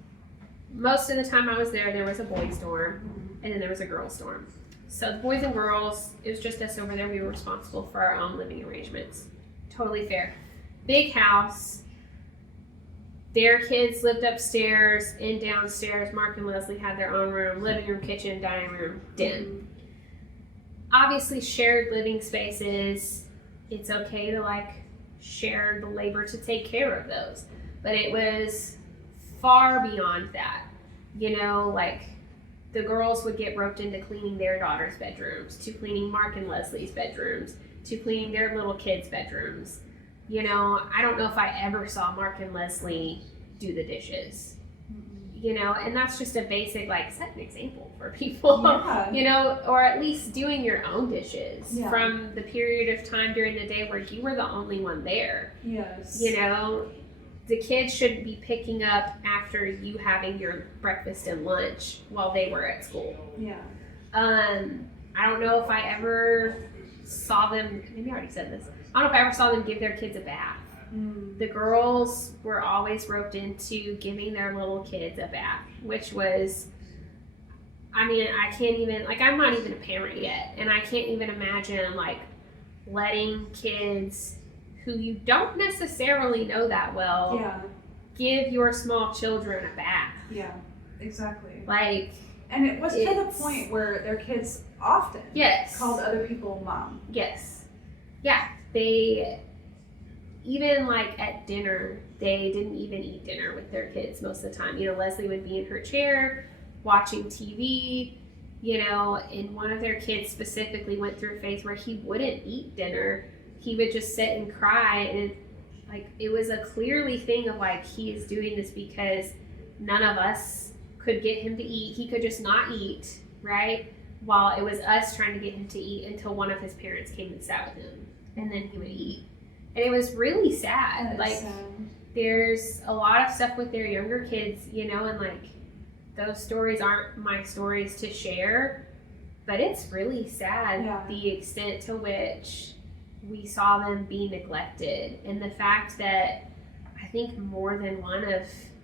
Most of the time I was there was a boys' dorm, and then there was a girls' dorm. So the boys and girls, it was just us over there. We were responsible for our own living arrangements. Totally fair. Big house. Their kids lived upstairs and downstairs. Mark and Leslie had their own room, living room, kitchen, dining room, den. Obviously shared living spaces. It's okay to share the labor to take care of those. But it was far beyond that. The girls would get roped into cleaning their daughters' bedrooms, to cleaning Mark and Leslie's bedrooms, to cleaning their little kids' bedrooms. You know, I don't know if I ever saw Mark and Leslie do the dishes. You know, and that's just a basic, like, set an example for people, Yeah. you know, or at least doing your own dishes Yeah. from the period of time during the day where you were the only one there. Yes. You know, the kids shouldn't be picking up after you having your breakfast and lunch while they were at school. Yeah. I don't know if I ever saw them, maybe I already said this, I don't know if I ever saw them give their kids a bath. The girls were always roped into giving their little kids a bath, which was, I mean, I can't even, like, I'm not even a parent yet, and I can't even imagine, like, letting kids who you don't necessarily know that well give your small children a bath. Yeah, exactly. Like, and it was to the point where their kids often called other people mom. Yes. Yeah, they... Even like at dinner, they didn't even eat dinner with their kids most of the time. You know, Leslie would be in her chair watching TV, you know, and one of their kids specifically went through a phase where he wouldn't eat dinner. He would just sit and cry. And it was a clearly thing of like, he is doing this because none of us could get him to eat. He could just not eat, right? While it was us trying to get him to eat until one of his parents came and sat with him. And then he would eat. And it was really sad. There's a lot of stuff with their younger kids, you know, and like those stories aren't my stories to share, but it's really sad the extent to which we saw them be neglected. And the fact that I think more than one of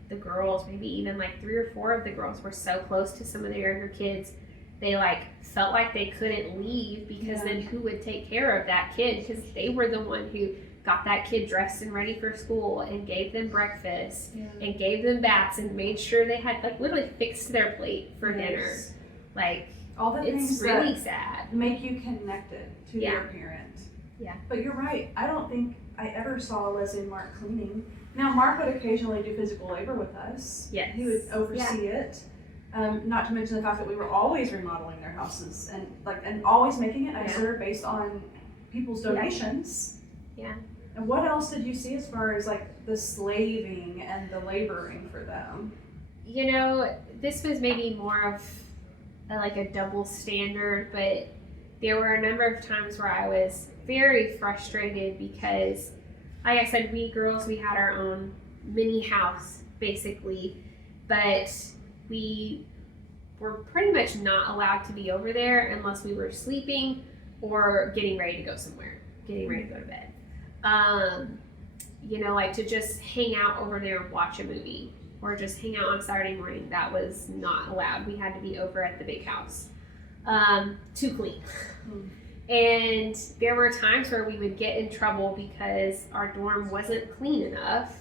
the girls, maybe even like 3 or 4 of the girls were so close to some of their younger kids, they like felt like they couldn't leave because then who would take care of that kid? Because they were the one who got that kid dressed and ready for school and gave them breakfast and gave them baths and made sure they had like literally fixed their plate for dinner. Like, all the it's things really that sad. Make you connected to your parent. Yeah. But you're right. I don't think I ever saw Leslie and Mark cleaning. Now, Mark would occasionally do physical labor with us. Yes. He would oversee it. Not to mention the fact that we were always remodeling their houses and always making it nicer based on people's donations. Yeah. And what else did you see as far as like the slaving and the laboring for them? You know, this was maybe more of a double standard, but there were a number of times where I was very frustrated because, like I said, we girls, we had our own mini house basically, but we were pretty much not allowed to be over there unless we were sleeping or getting ready to go somewhere, getting ready to go to bed. You know, like to just hang out over there and watch a movie or just hang out on Saturday morning. That was not allowed. We had to be over at the big house to clean. And there were times where we would get in trouble because our dorm wasn't clean enough,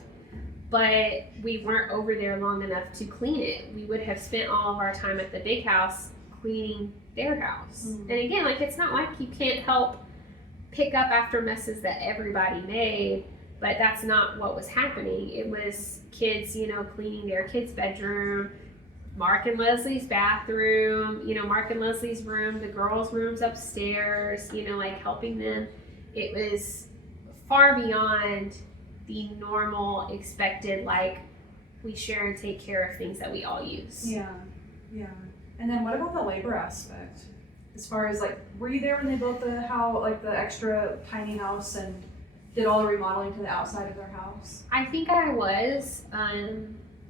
but we weren't over there long enough to clean it. We would have spent all of our time at the big house cleaning their house. And again, like, it's not like you can't help pick up after messes that everybody made, but that's not what was happening. It was kids, you know, cleaning their kids' bedroom, Mark and Leslie's bathroom, you know, Mark and Leslie's room, the girls' rooms upstairs, you know, like helping them. It was far beyond the normal expected, like, we share and take care of things that we all use. Yeah. And then what about the labor aspect? As far as like, were you there when they built the extra tiny house and did all the remodeling to the outside of their house? I think I was,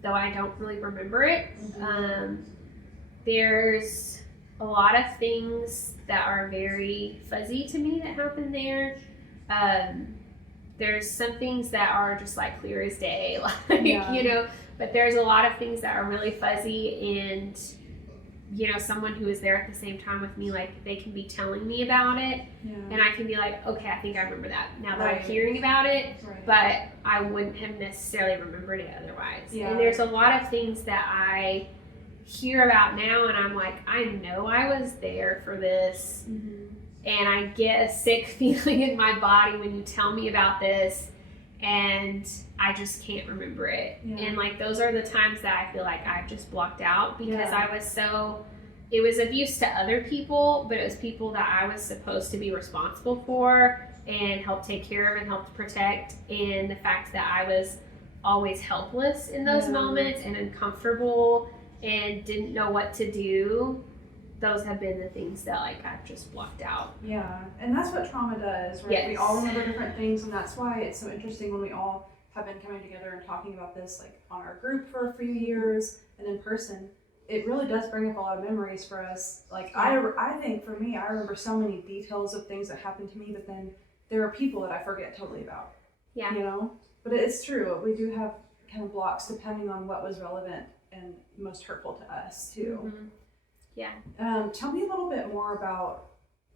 though I don't really remember it. There's a lot of things that are very fuzzy to me that happened there. There's some things that are just like clear as day, like, you know, but there's a lot of things that are really fuzzy, and you know, someone who is there at the same time with me, like, they can be telling me about it, and I can be like, okay, I think I remember that now that I'm hearing about it, but I wouldn't have necessarily remembered it otherwise. And there's a lot of things that I hear about now, and I'm like, I know I was there for this, and I get a sick feeling in my body when you tell me about this, and I just can't remember it. And like, those are the times that I feel like I've just blocked out because I was so, it was abuse to other people, but it was people that I was supposed to be responsible for, and helped take care of and helped protect. And the fact that I was always helpless in those moments and uncomfortable and didn't know what to do, those have been the things that like I've just blocked out. Yeah, and that's what trauma does, right? Yes. We all remember different things, and that's why it's so interesting when we all have been coming together and talking about this, like on our group for a few years and in person. It really does bring up a lot of memories for us. Like I think for me, I remember so many details of things that happened to me, but then there are people that I forget totally about. Yeah. You know, but it's true. We do have kind of blocks depending on what was relevant and most hurtful to us too. Mm-hmm. Yeah. Tell me a little bit more about,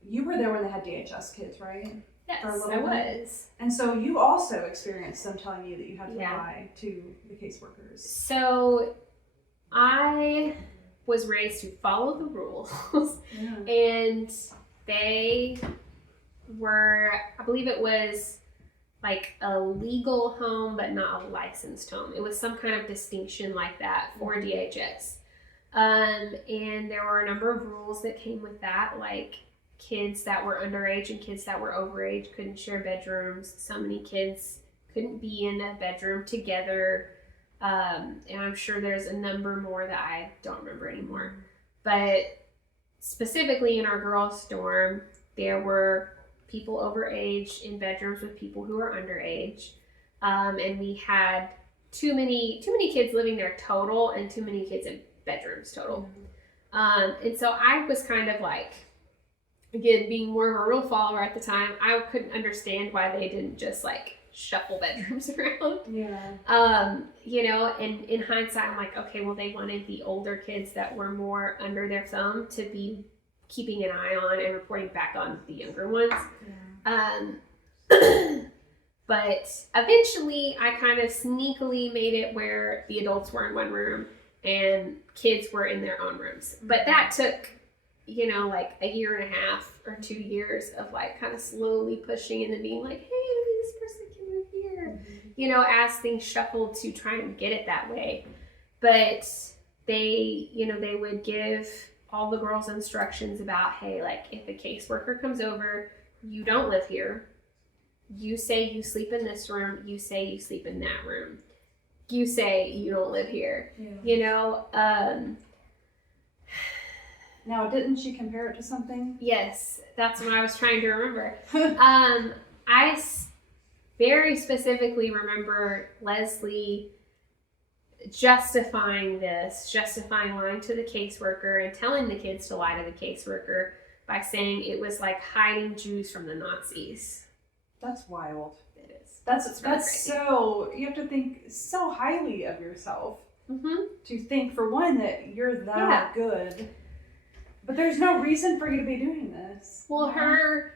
you were there when they had DHS kids, right? Yes, For a little I bit. was. And so you also experienced them telling you that you had to lie to the caseworkers. So I was raised to follow the rules. Yeah. And they were, I believe it was like a legal home, but not a licensed home. It was some kind of distinction like that for DHS. And there were a number of rules that came with that, like kids that were underage and kids that were overage couldn't share bedrooms. So many kids couldn't be in a bedroom together. And I'm sure there's a number more that I don't remember anymore. But specifically in our girls' dorm, there were people overage in bedrooms with people who were underage. And we had too many kids living there total and too many kids in bedrooms total. And so I was kind of like, again, being more of a rule follower at the time, I couldn't understand why they didn't just like shuffle bedrooms around. Yeah. You know, and in hindsight, I'm like, okay, well, they wanted the older kids that were more under their thumb to be keeping an eye on and reporting back on the younger ones. Yeah. But eventually I kind of sneakily made it where the adults were in one room and kids were in their own rooms. But that took, you know, like a year and a half or 2 years of like kind of slowly pushing and then being like, hey, maybe this person can move here, you know, as things shuffled to try and get it that way. But they, you know, they would give all the girls instructions about, hey, like if a caseworker comes over, you don't live here. You say you sleep in this room. You say you sleep in that room. You say you don't live here. Yeah. You know? Now, didn't she compare it to something? Yes, that's what I was trying to remember. I very specifically remember Leslie justifying lying to the caseworker and telling the kids to lie to the caseworker by saying it was like hiding Jews from the Nazis. That's wild. It is. That's really crazy. so, you have to think so highly of yourself to think, for one, that you're that good. But there's no reason for you to be doing this. Well, her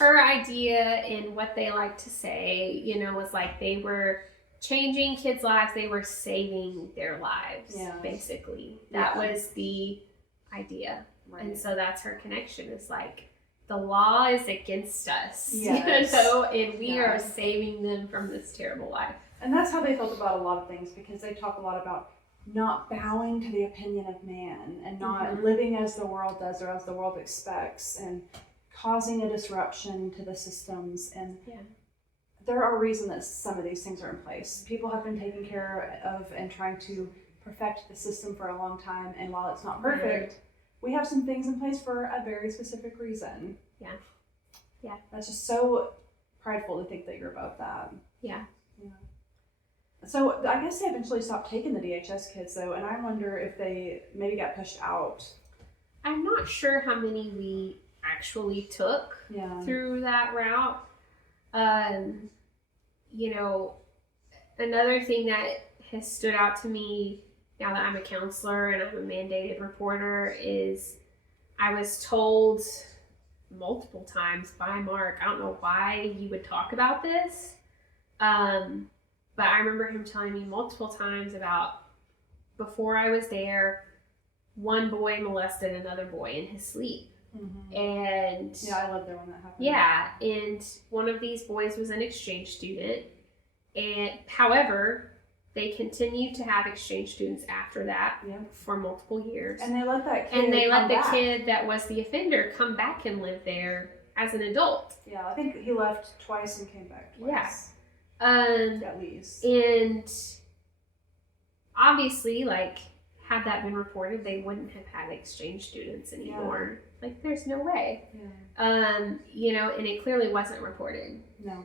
idea and what they like to say, you know, was like they were changing kids' lives. They were saving their lives, basically. That was the idea. Right. And so that's her connection. Is like, the law is against us, you know, and we are saving them from this terrible life. And that's how they felt about a lot of things, because they talk a lot about not bowing to the opinion of man and not living as the world does or as the world expects and causing a disruption to the systems. And there are reasons that some of these things are in place. People have been taken care of and trying to perfect the system for a long time. And while it's not perfect, we have some things in place for a very specific reason. Yeah. That's just so prideful to think that you're above that. Yeah. So I guess they eventually stopped taking the DHS kids though, and I wonder if they maybe got pushed out. I'm not sure how many we actually took through that route. You know, another thing that has stood out to me now that I'm a counselor and I'm a mandated reporter is I was told multiple times by Mark, I don't know why you would talk about this, but I remember him telling me multiple times about before I was there, one boy molested another boy in his sleep. And I lived there when that happened. Yeah, and one of these boys was an exchange student, and however, they continued to have exchange students after that for multiple years. And they let that kid And they let the kid that was the offender come back and live there as an adult. Yeah, I think he left twice and came back twice. Yeah. At least. And obviously, like, had that been reported, they wouldn't have had exchange students anymore. Yeah. Like, there's no way. Yeah. You know, and it clearly wasn't reported. No.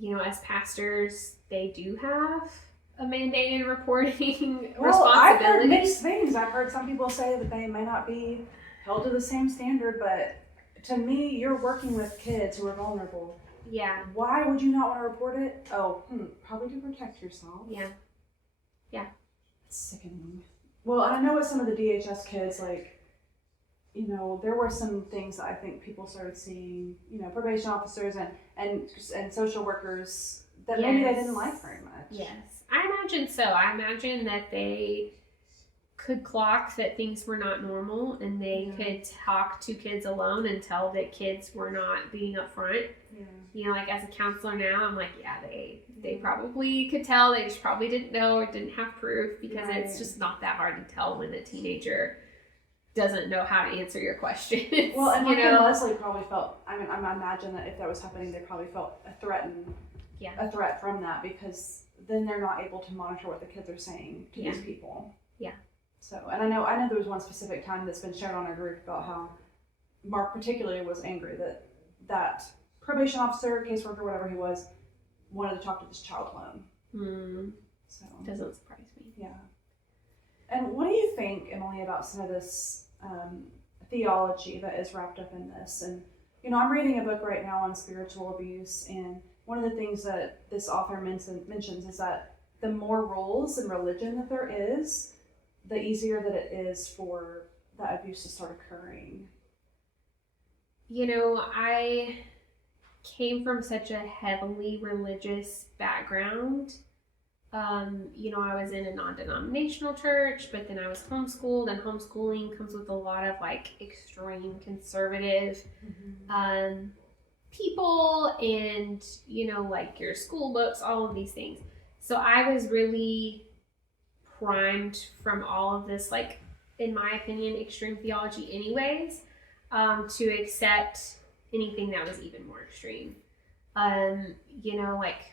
You know, as pastors, they do have a mandated reporting responsibility. I've heard mixed things. I've heard some people say that they may not be held to the same standard, but to me, you're working with kids who are vulnerable. Yeah. Why would you not want to report it? Oh, probably to protect yourself. Yeah. Yeah. It's sickening. Well, and I know with some of the DHS kids, like, you know, there were some things that I think people started seeing, you know, probation officers and social workers that maybe they didn't like very much. Yes. I imagine so. I imagine that they could clock that things were not normal, and they could talk to kids alone and tell that kids were not being upfront. Yeah. You know, like as a counselor now, I'm like, yeah, they probably could tell. They just probably didn't know or didn't have proof, because it's just not that hard to tell when a teenager doesn't know how to answer your questions. Well, and Mike and Leslie probably felt, I imagine that if that was happening, they probably felt a threat from that, because then they're not able to monitor what the kids are saying to these people. Yeah. So, and I know there was one specific time that's been shared on our group about how Mark particularly was angry that probation officer, caseworker, whatever he was, wanted to talk to this child alone. So doesn't surprise me. Yeah. And what do you think, Emily, about some of this theology that is wrapped up in this? And, you know, I'm reading a book right now on spiritual abuse, and one of the things that this author mentions is that the more rules in religion that there is, the easier that it is for that abuse to start occurring. You know, I came from such a heavily religious background. You know, I was in a non-denominational church, but then I was homeschooled, and homeschooling comes with a lot of like extreme conservative people, and, you know, like your school books, all of these things. So I was really primed from all of this, like, in my opinion, extreme theology anyways, to accept anything that was even more extreme. You know, like,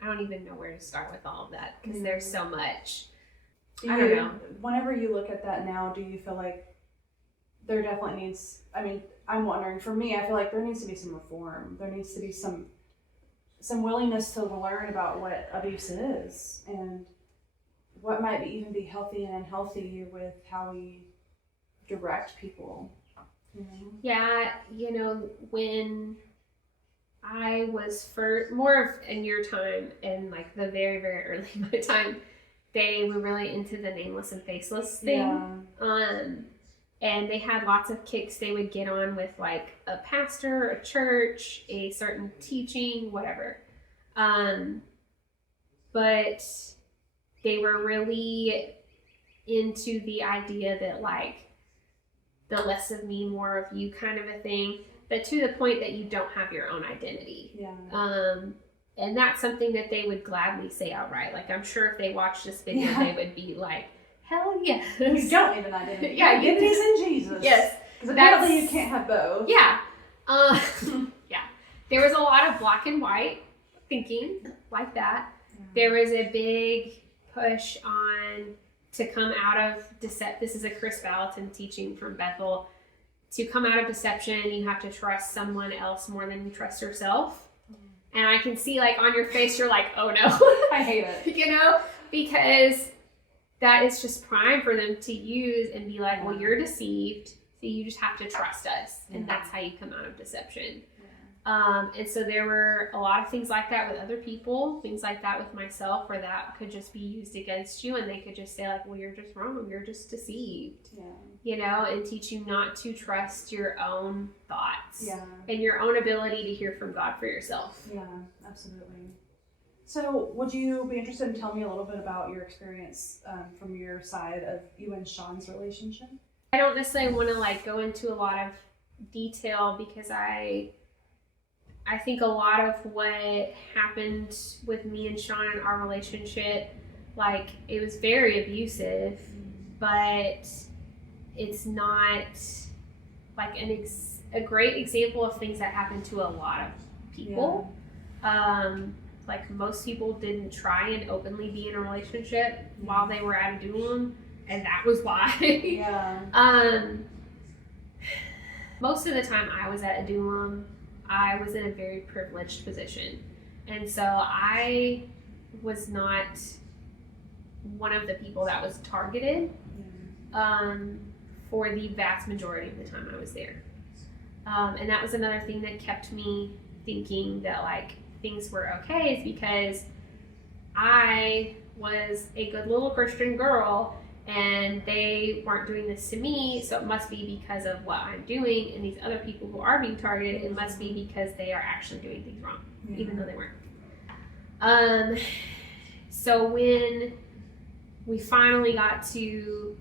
I don't even know where to start with all of that, because there's so much. I don't know. Whenever you look at that now, do you feel like there definitely needs, I'm wondering, for me, I feel like there needs to be some reform. There needs to be some willingness to learn about what abuse is, and what might even be healthy and unhealthy with how we direct people. You know? Yeah, you know, when I was more of in your time, and like the very, very early in my time, they were really into the nameless and faceless thing. Yeah. And they had lots of kicks they would get on with, like, a pastor, a church, a certain teaching, whatever. But they were really into the idea that, like, the less of me, more of you kind of a thing, but to the point that you don't have your own identity. Yeah. And that's something that they would gladly say outright. Like, I'm sure if they watched this video, they would be like, hell yes. You don't need an identity. Yeah, identity's in Jesus. Yes. Because apparently you can't have both. Yeah. Yeah. There was a lot of black and white thinking like that. Yeah. There was a big push to come out of deception. This is a Chris Valentin teaching from Bethel. To come out of deception, you have to trust someone else more than you trust yourself. And I can see, like, on your face, you're like, oh no. I hate it. You know, because that is just prime for them to use and be like, well, you're deceived, so you just have to trust us. And that's how you come out of deception. And so there were a lot of things like that with other people, things like that with myself, where that could just be used against you, and they could just say, like, well, you're just wrong, you're just deceived. Yeah. You know, and teach you not to trust your own thoughts. Yeah. And your own ability to hear from God for yourself. Yeah, absolutely. So would you be interested in telling me a little bit about your experience from your side of you and Sean's relationship? I don't necessarily want to, like, go into a lot of detail, because I think a lot of what happened with me and Sean in our relationship, like, it was very abusive, but it's not like a great example of things that happen to a lot of people. Like most people didn't try and openly be in a relationship while they were at Adullam, and that was why. Most of the time I was at Adullam, I was in a very privileged position, and so I was not one of the people that was targeted for the vast majority of the time I was there. And that was another thing that kept me thinking that like things were okay, is because I was a good little Christian girl and they weren't doing this to me, so it must be because of what I'm doing, and these other people who are being targeted, it must be because they are actually doing things wrong, even though they weren't. So when we finally got to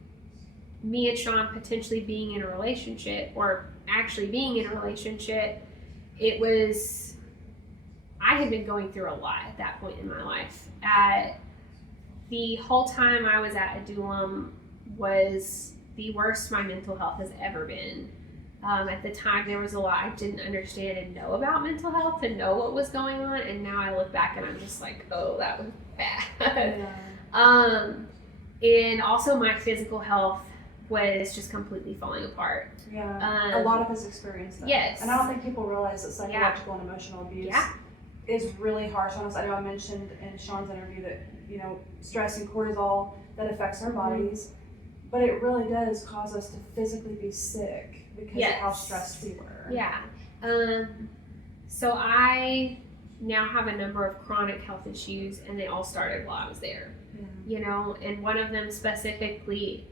me and Sean potentially being in a relationship, or actually being in a relationship, it was, I had been going through a lot at that point in my life. The whole time I was at Adullam was the worst my mental health has ever been. At the time, there was a lot I didn't understand and know about mental health and know what was going on, and now I look back and I'm just like, oh, that was bad. And also my physical health was just completely falling apart. A lot of us experience that. Yes. And I don't think people realize that psychological and emotional abuse is really harsh on us. I know I mentioned in Sean's interview that, stress and cortisol, that affects our bodies, but it really does cause us to physically be sick because of how stressed we were. So I now have a number of chronic health issues, and they all started while I was there. And one of them specifically,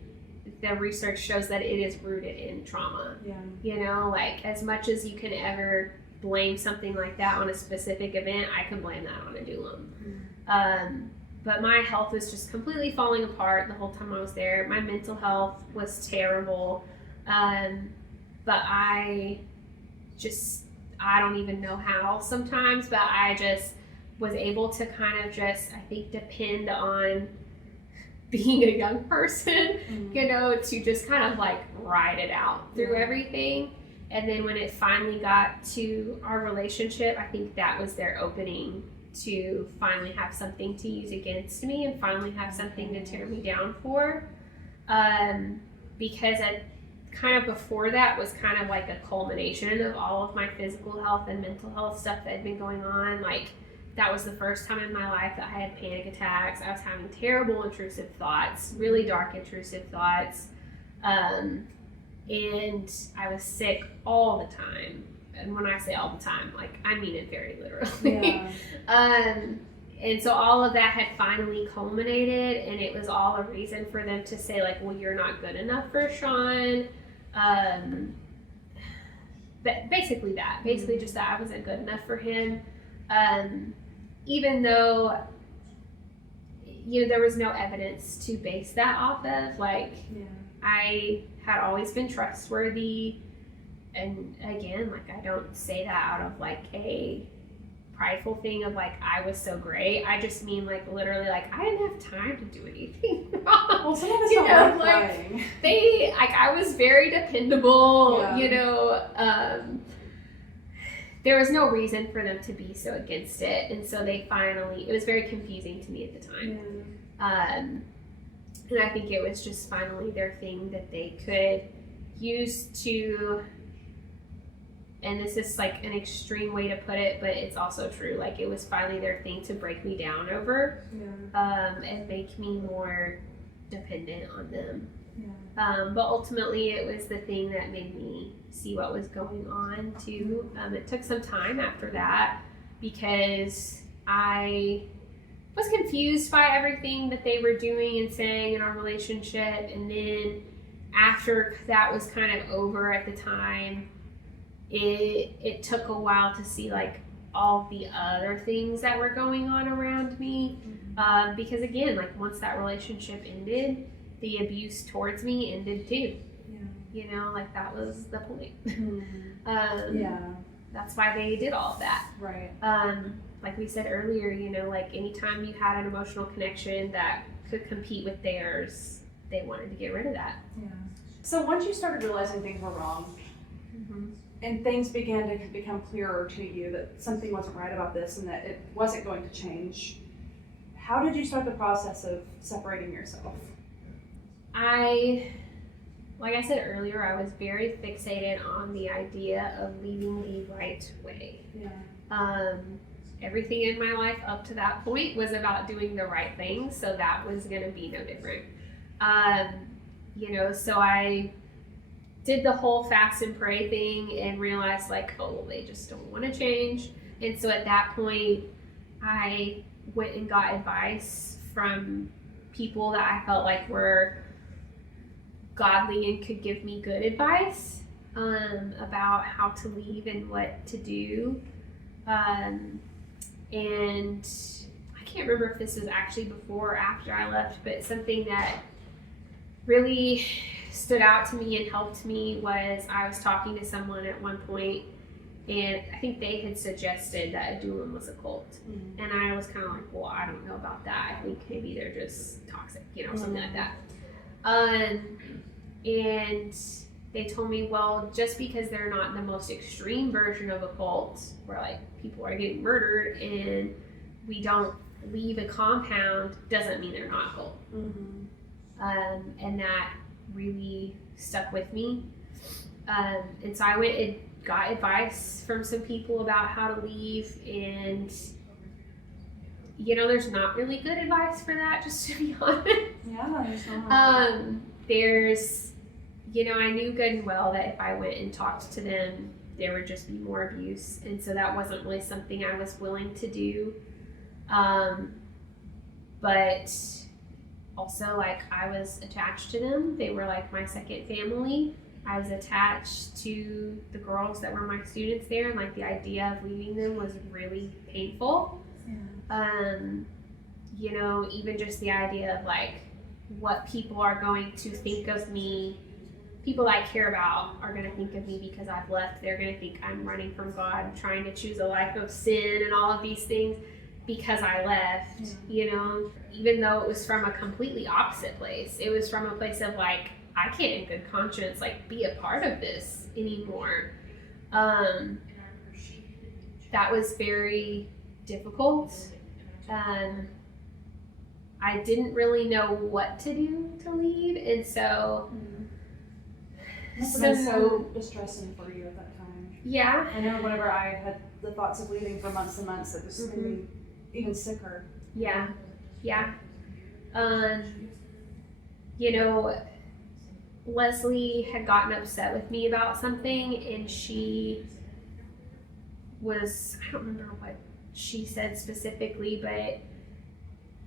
the research shows that it is rooted in trauma. Like as much as you can ever blame something like that on a specific event, I can blame that on Adullam. But my health was just completely falling apart the whole time I was there. My mental health was terrible. But I don't even know how sometimes, but I just was able to kind of just, I think, depend on being a young person, to just kind of like ride it out through everything. And then when it finally got to our relationship, I think that was their opening to finally have something to use against me and finally have something to tear me down for. Because kind of before that was kind of like a culmination of all of my physical health and mental health stuff that had been going on. Like that was the first time in my life that I had panic attacks. I was having terrible intrusive thoughts, really dark intrusive thoughts. And I was sick all the time. And when I say all the time, like I mean it very literally. And so all of that had finally culminated, and it was all a reason for them to say like, well, you're not good enough for Sean. But basically just that I wasn't good enough for him. Even though, there was no evidence to base that off of. Like, I had always been trustworthy. And again, like, I don't say that out of like a prideful thing of like, I was so great. I just mean like, literally, like, I didn't have time to do anything wrong. Well, some of us don't like I was very dependable, there was no reason for them to be so against it. And so it was very confusing to me at the time. And I think it was just finally their thing that they could use to, and this is like an extreme way to put it, but it's also true. Like it was finally their thing to break me down over, and make me more dependent on them. But ultimately it was the thing that made me see what was going on too. It took some time after that because I was confused by everything that they were doing and saying in our relationship. And then after that was kind of over at the time, it took a while to see like all the other things that were going on around me. Because again, like once that relationship ended, the abuse towards me ended too. Like that was the point. That's why they did all of that. Right. Like we said earlier, like anytime you had an emotional connection that could compete with theirs, they wanted to get rid of that. So once you started realizing things were wrong, and things began to become clearer to you that something wasn't right about this and that it wasn't going to change, how did you start the process of separating yourself? Like I said earlier, I was very fixated on the idea of leaving the right way. Yeah. Everything in my life up to that point was about doing the right thing, so that was going to be no different. So I did the whole fast and pray thing and realized like, oh, they just don't want to change. And so at that point, I went and got advice from people that I felt like were godly and could give me good advice about how to leave and what to do. And I can't remember if this was actually before or after I left, but something that really stood out to me and helped me was I was talking to someone at one point, and I think they had suggested that Adullam was a cult. And I was kind of like, well, I don't know about that. I think maybe they're just toxic, something like that. And they told me, well, just because they're not the most extreme version of a cult where like people are getting murdered and we don't leave a compound doesn't mean they're not a cult. And that really stuck with me. And so I went and got advice from some people about how to leave, and there's not really good advice for that, just to be honest. Yeah, there's not. There's, I knew good and well that if I went and talked to them, there would just be more abuse. And so that wasn't really something I was willing to do. But also, like, I was attached to them. They were like my second family. I was attached to the girls that were my students there, and like the idea of leaving them was really painful. Even just the idea of like what people are going to think of me, people I care about are going to think of me because I've left. They're going to think I'm running from God, trying to choose a life of sin and all of these things because I left, even though it was from a completely opposite place. It was from a place of like, I can't in good conscience like be a part of this anymore. That was very difficult. I didn't really know what to do to leave, and so Must have been so distressing for you at that time. Yeah. I know whenever I had the thoughts of leaving for months and months, it was made me even sicker. Yeah. Leslie had gotten upset with me about something, and she was, I don't remember what she said specifically, but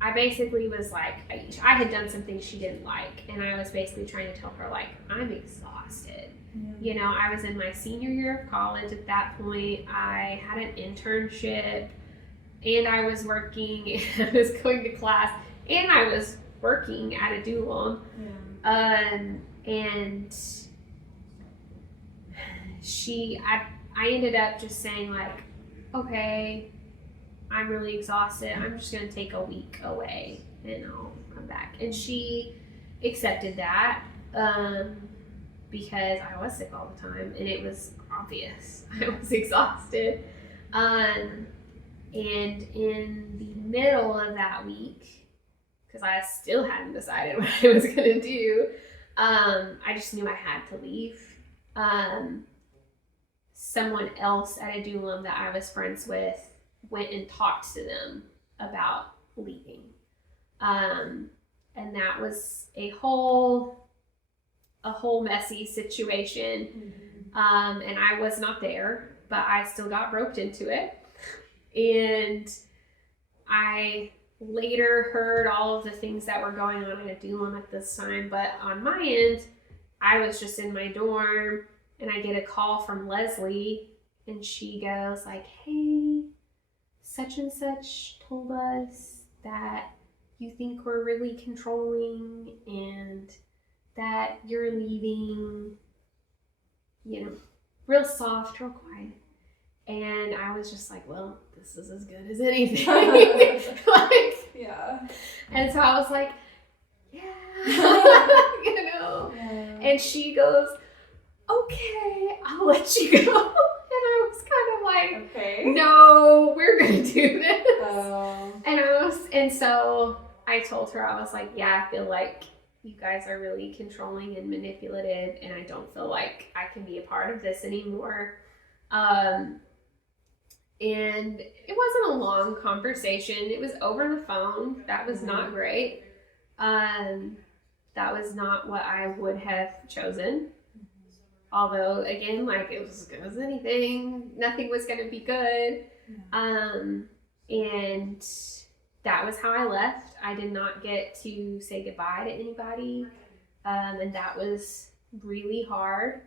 I basically was like, I had done something she didn't like, and I was basically trying to tell her, like, I'm exhausted. I was in my senior year of college at that point. I had an internship, and I was working, and I was going to class, and I was working at Adullam. And I ended up just saying like, okay, I'm really exhausted. I'm just going to take a week away and I'll come back. And she accepted that because I was sick all the time and it was obvious. I was exhausted. And in the middle of that week, because I still hadn't decided what I was going to do, I just knew I had to leave. Someone else at Adullam that I was friends with went and talked to them about leaving. And that was a whole messy situation. And I was not there, but I still got roped into it. And I later heard all of the things that were going on at Adullam at this time, but on my end, I was just in my dorm, and I get a call from Leslie, and she goes like, hey, such and such told us that you think we're really controlling and that you're leaving, real soft, real quiet. And I was just like, well, this is as good as anything. Yeah. And so I was like, yeah. And she goes, okay, I'll let you go. And I was kind of like, Okay. no, we're going to do this. Oh. And so I told her, I was like, yeah, I feel like you guys are really controlling and manipulative, and I don't feel like I can be a part of this anymore. And it wasn't a long conversation. It was over the phone. That was not great. That was not what I would have chosen. Although, again, like, it was as good as anything. Nothing was going to be good. And that was how I left. I did not get to say goodbye to anybody. And that was really hard.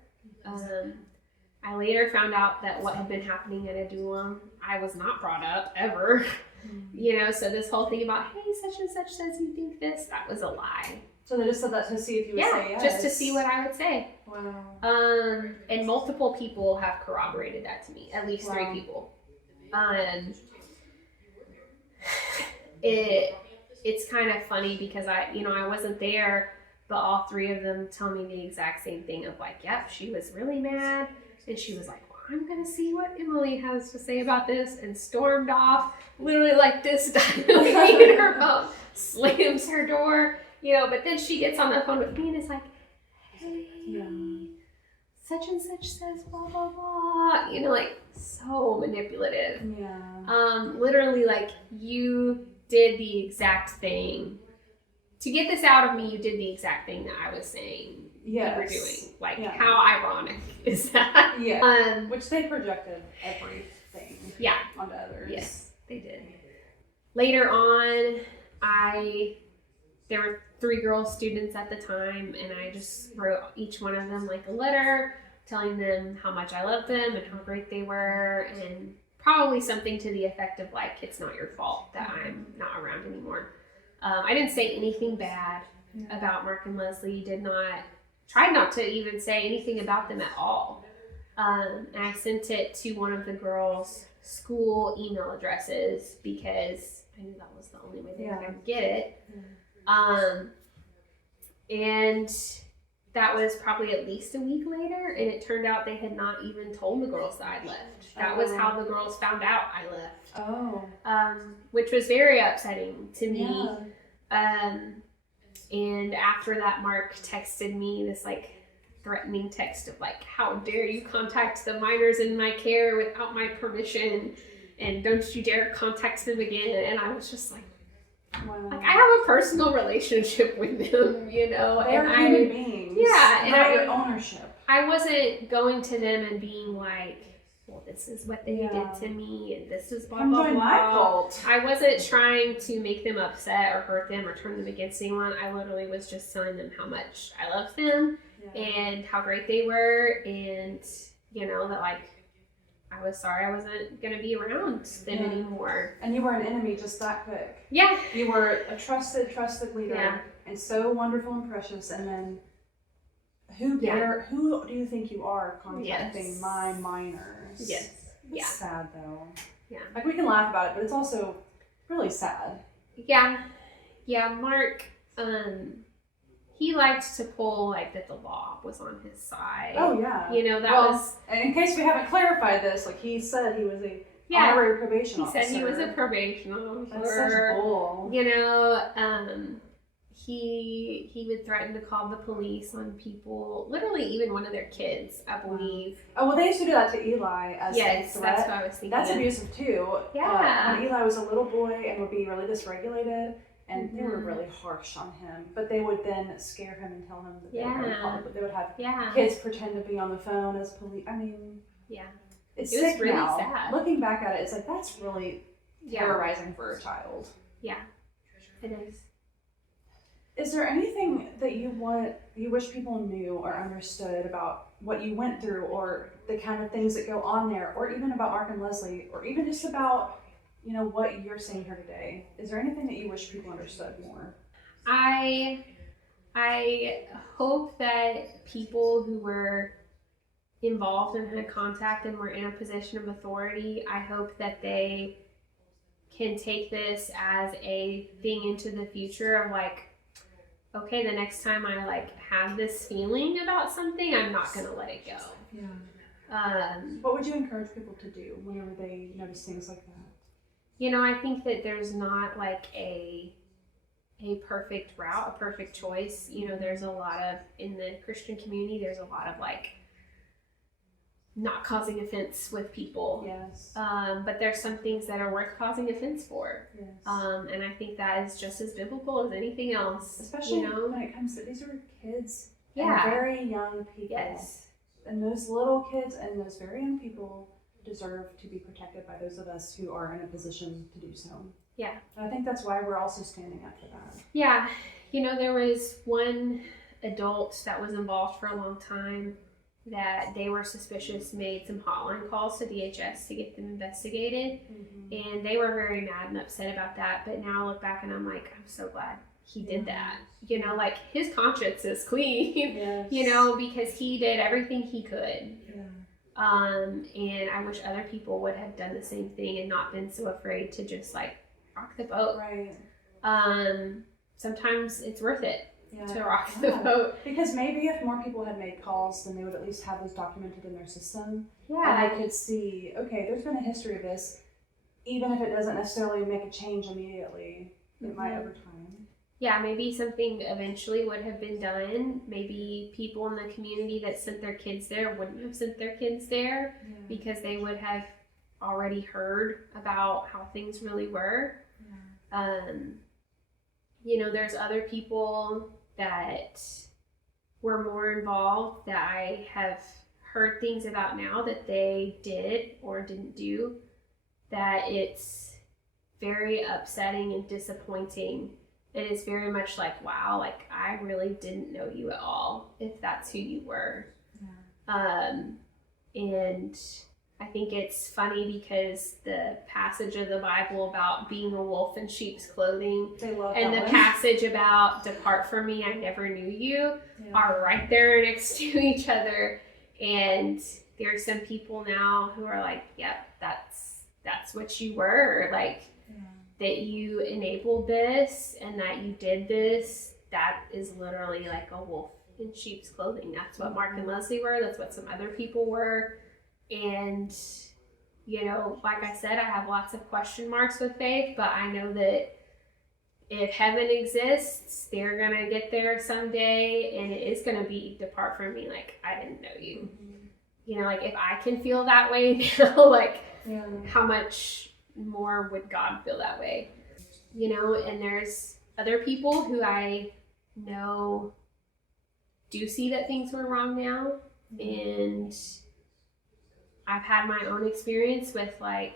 I later found out that what had been happening at Adullam, I was not brought up ever. You know, so this whole thing about, hey, such and such says you think this, that was a lie. So they just said that to see if you would say yes? Just to see what I would say. Wow. And multiple people have corroborated that to me, at least 3 people. It's kind of funny because I wasn't there, but all 3 of them tell me the exact same thing of like, yep, she was really mad, and she was like, well, I'm gonna see what Emily has to say about this, and stormed off, literally like this, in her phone, slams her door, but then she gets on the phone with me and is like, hey, such and such says blah blah blah, like so manipulative. Literally, like, you did the exact thing to get this out of me. You did the exact thing that I was saying you were doing. Like, how ironic is that? Which they projected everything onto others. Yes, they did. Later on, there were 3 girl students at the time, and I just wrote each one of them like a letter telling them how much I loved them and how great they were, and probably something to the effect of like, it's not your fault that I'm not around anymore. I didn't say anything bad about Mark and Leslie. Tried not to even say anything about them at all. And I sent it to one of the girls' school email addresses because I knew that was the only way they were going to get it. And that was probably at least a week later, and it turned out they had not even told the girls that I'd left. That was how the girls found out I left. Which was very upsetting to me. And after that, Mark texted me this like threatening text of like, how dare you contact the minors in my care without my permission, and don't you dare contact them again. And I was just like, like, I have a personal relationship with them, They're human beings. And not your ownership. I wasn't going to them and being like, well, this is what they did to me, and this is blah, blah, blah. Join my cult. I wasn't trying to make them upset or hurt them or turn them against anyone. I literally was just telling them how much I loved them and how great they were, and, that, like, I was sorry I wasn't going to be around them anymore. And you were an enemy just that quick. Yeah. You were a trusted leader, and so wonderful and precious, and then who do you think you are contacting my minors? Yes. It's sad, though. Yeah. Like, we can laugh about it, but it's also really sad. Yeah. Yeah, Mark, he liked to pull, like, that the law was on his side. Oh, yeah. That was... And in case we haven't clarified this, like, he said he was a honorary probation officer. He said he was a probation officer. That's such bull. He would threaten to call the police on people, literally even one of their kids, I believe. Oh, well, they used to do that to Eli as a threat. That's what I was thinking. That's abusive, too. Yeah. When Eli was a little boy and would be really dysregulated, and they were really harsh on him, but they would then scare him and tell him that they were going to call, but they would have kids pretend to be on the phone as police. I mean, it's it sick was really now. sad. Looking back at it, it's like, that's really terrorizing for a child. Yeah, it is. Is there anything that you wish people knew or understood about what you went through, or the kind of things that go on there, or even about Mark and Leslie, or even just about, what you're seeing here today? Is there anything that you wish people understood more? I hope that people who were involved and had contact and were in a position of authority, I hope that they can take this as a thing into the future of like, okay, the next time I like have this feeling about something, I'm not gonna let it go. Yeah. What would you encourage people to do whenever they notice things like that? You know, I think that there's not like a perfect route, a perfect choice. You know, there's a lot of, in the Christian community, there's a lot of like not causing offense with people. Yes. But there's some things that are worth causing offense for. Yes. And I think that is just as biblical as anything else. Especially, you know? when it comes to, these are kids Yeah. and very young people. Yes. And those little kids and those very young people deserve to be protected by those of us who are in a position to do so. Yeah. And I think that's why we're also standing up for that. Yeah. You know, there was one adult that was involved for a long time that they were suspicious, made some hotline calls to DHS to get them investigated. Mm-hmm. And they were very mad and upset about that. But now I look back and I'm like, I'm so glad he did that. You know, like his conscience is clean, yes. you know, because he did everything he could. Yeah. And I wish other people would have done the same thing and not been so afraid to just like rock the boat. Right. Sometimes it's worth it. Yeah. To rock the boat. Because maybe if more people had made calls, then they would at least have those documented in their system. Yeah. And they could see, okay, there's been a history of this. Even if it doesn't necessarily make a change immediately, it might over time. Yeah, maybe something eventually would have been done. Maybe people in the community that sent their kids there wouldn't have sent their kids there because they would have already heard about how things really were. Yeah. You know, there's other people that were more involved that I have heard things about now that they did or didn't do, that it's very upsetting and disappointing. And it's very much like, wow, like I really didn't know you at all, if that's who you were. Yeah. And I think it's funny because the passage of the Bible about being a wolf in sheep's clothing and the passage about depart from me, I never knew you, are right there next to each other. And there's some people now who are like, yep, that's what you were. Like, that you enabled this and that you did this, that is literally like a wolf in sheep's clothing. That's what Mark and Leslie were. That's what some other people were. And, you know, like I said, I have lots of question marks with faith, but I know that if heaven exists, they're going to get there someday, and it is going to be depart from me, like I didn't know you. Mm-hmm. You know, like if I can feel that way now, like how much more would God feel that way? You know, and there's other people who I know do see that things were wrong now, and I've had my own experience with like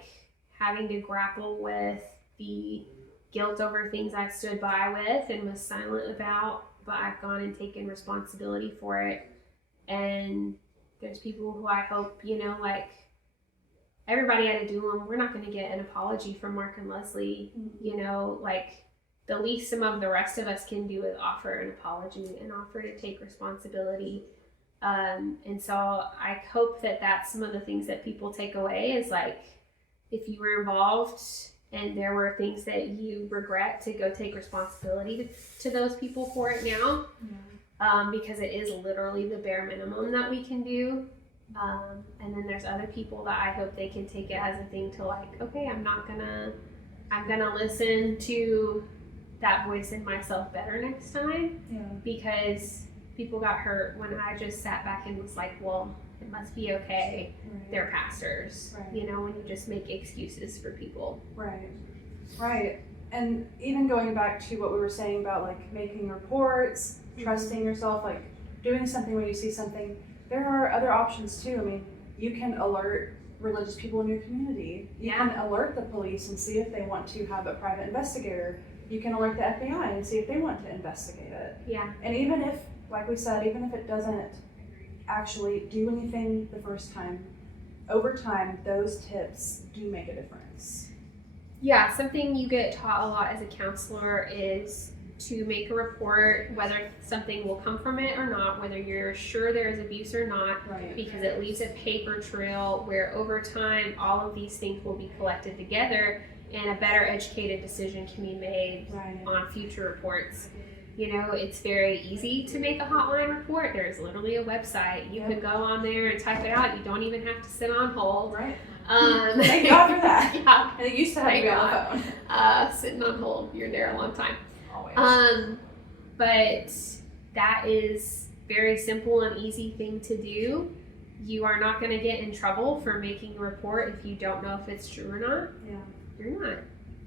having to grapple with the guilt over things I stood by with and was silent about, but I've gone and taken responsibility for it. And there's people who I hope, you know, like everybody at Adullam, we're not going to get an apology from Mark and Leslie. You know, like the least some of the rest of us can do is offer an apology and offer to take responsibility. And so I hope that that's some of the things that people take away is like, if you were involved and there were things that you regret, to go take responsibility to those people for it now. Because it is literally the bare minimum that we can do. And then there's other people that I hope they can take it as a thing to like, okay, I'm gonna listen to that voice in myself better next time. Because people got hurt when I just sat back and was like, well, it must be okay. They're pastors. You know, when you just make excuses for people. Right. And even going back to what we were saying about like making reports, trusting yourself, like doing something when you see something, there are other options too. I mean, you can alert religious people in your community. You can alert the police and see if they want to have a private investigator. You can alert the FBI and see if they want to investigate it. And even if, like we said, even if it doesn't actually do anything the first time, over time, those tips do make a difference. Yeah, something you get taught a lot as a counselor is to make a report, whether something will come from it or not, whether you're sure there is abuse or not, because it leaves a paper trail where over time all of these things will be collected together and a better educated decision can be made on future reports. You know, it's very easy to make a hotline report. There's literally a website. You could go on there and type it out. You don't even have to sit on hold. Right. Thank God for that. Yeah. And it used to have to be on the phone. Sitting on hold. You're there a long time. Always. But that is very simple and easy thing to do. You are not going to get in trouble for making a report if you don't know if it's true or not. Yeah. You're not.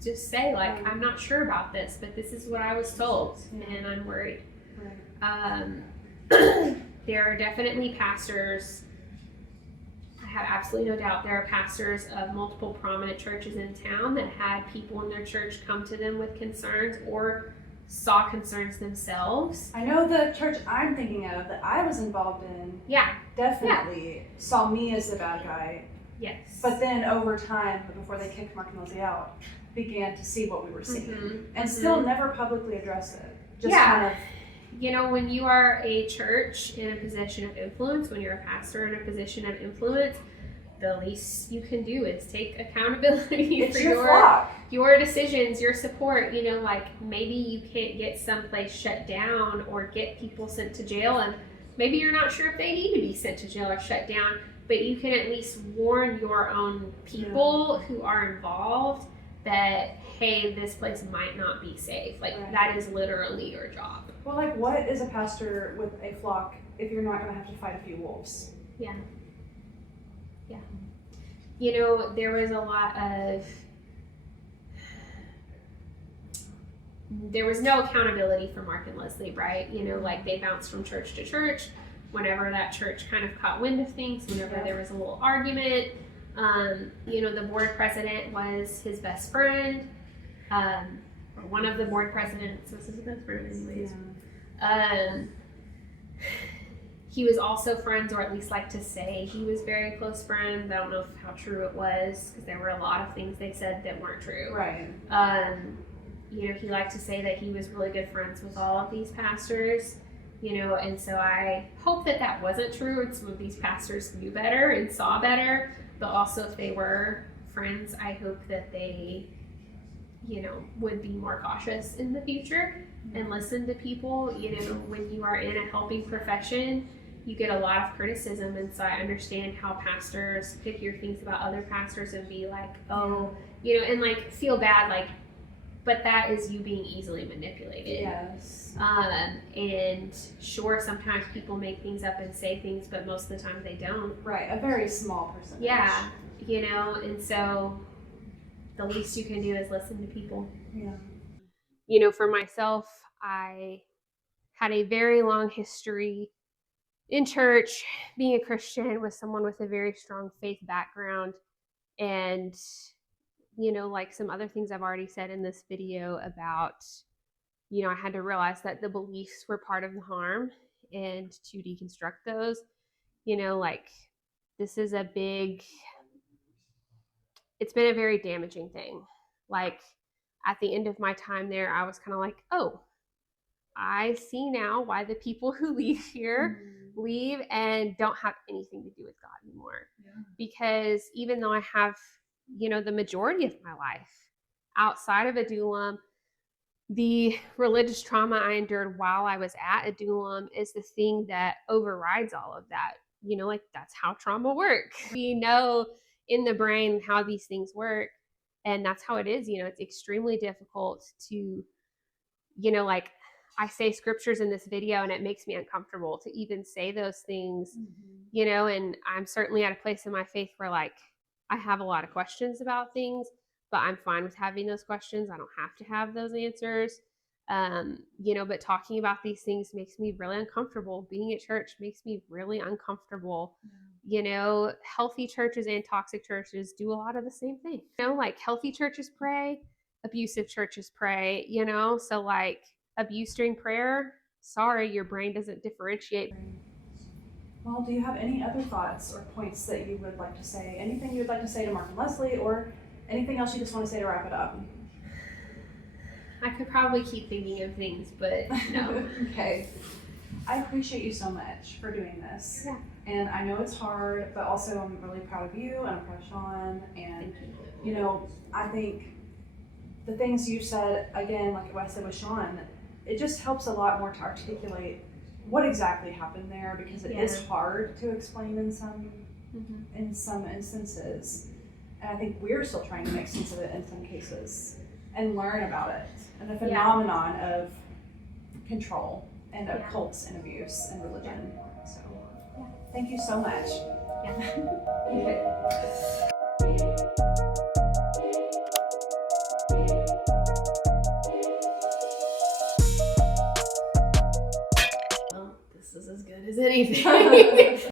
Just say, like, I'm not sure about this, but this is what I was told, and I'm worried. Right. There are definitely pastors, I have absolutely no doubt, there are pastors of multiple prominent churches in town that had people in their church come to them with concerns or saw concerns themselves. I know the church I'm thinking of that I was involved in definitely saw me as the bad guy. Yes. But then over time, before they kicked Mark and Lizzie out, began to see what we were seeing and still never publicly address it. Just kind of. You know, when you are a church in a position of influence, when you're a pastor in a position of influence, the least you can do is take accountability it's for your flock. Your decisions, your support. You know, like maybe you can't get someplace shut down or get people sent to jail, and maybe you're not sure if they need to be sent to jail or shut down, but you can at least warn your own people who are involved that, hey, this place might not be safe. Like, that is literally your job. Well, like, what is a pastor with a flock if you're not going to have to fight a few wolves? Yeah. Yeah. You know, there was no accountability for Mark and Leslie, right? You know, like, they bounced from church to church. Whenever that church kind of caught wind of things, whenever there was a little argument, you know, the board president was his best friend. Or one of the board presidents was his best friend anyways. He was also friends, or at least like to say he was very close friends. I don't know how true it was, because there were a lot of things they said that weren't true. Right. You know, he liked to say that he was really good friends with all of these pastors. You know, and so I hope that that wasn't true, and some of these pastors knew better and saw better. But also, if they were friends, I hope that they, you know, would be more cautious in the future and listen to people. You know, when you are in a helping profession, you get a lot of criticism, and so I understand how pastors could hear things about other pastors and be like, oh, you know, and like feel bad, like, but that is you being easily manipulated. Yes. And sure, sometimes people make things up and say things, but most of the time they don't. Right, a very small percentage. Yeah, you know, and so the least you can do is listen to people. Yeah. You know, for myself, I had a very long history in church, being a Christian, with someone with a very strong faith background. And you know, like some other things I've already said in this video about, you know, I had to realize that the beliefs were part of the harm, and to deconstruct those, you know, like this is it's been a very damaging thing. Like at the end of my time there, I was kind of like, oh, I see now why the people who leave here leave and don't have anything to do with God anymore. Because even though I have, you know, the majority of my life outside of Adullam, the religious trauma I endured while I was at Adullam is the thing that overrides all of that. You know, like that's how trauma works. We know in the brain how these things work, and that's how it is. You know, it's extremely difficult to, you know, like I say scriptures in this video and it makes me uncomfortable to even say those things, you know, and I'm certainly at a place in my faith where like I have a lot of questions about things, but I'm fine with having those questions. I don't have to have those answers. You know, but talking about these things makes me really uncomfortable. Being at church makes me really uncomfortable. You know, healthy churches and toxic churches do a lot of the same thing. You know, like healthy churches pray, abusive churches pray, you know, so like abuse during prayer, sorry, your brain doesn't differentiate. Well, do you have any other thoughts or points that you would like to say? Anything you would like to say to Mark and Leslie, or anything else you just want to say to wrap it up? I could probably keep thinking of things, but no. Okay. I appreciate you so much for doing this. Yeah. And I know it's hard, but also I'm really proud of you, and I'm proud of Sean. And, you know, I think the things you said, again, like what I said with Sean, it just helps a lot more to articulate what exactly happened there, because it is hard to explain in some instances. And I think we're still trying to make sense of it in some cases and learn about it and the phenomenon of control and of cults and abuse and religion. So thank you so much. Well, this is as good as anything.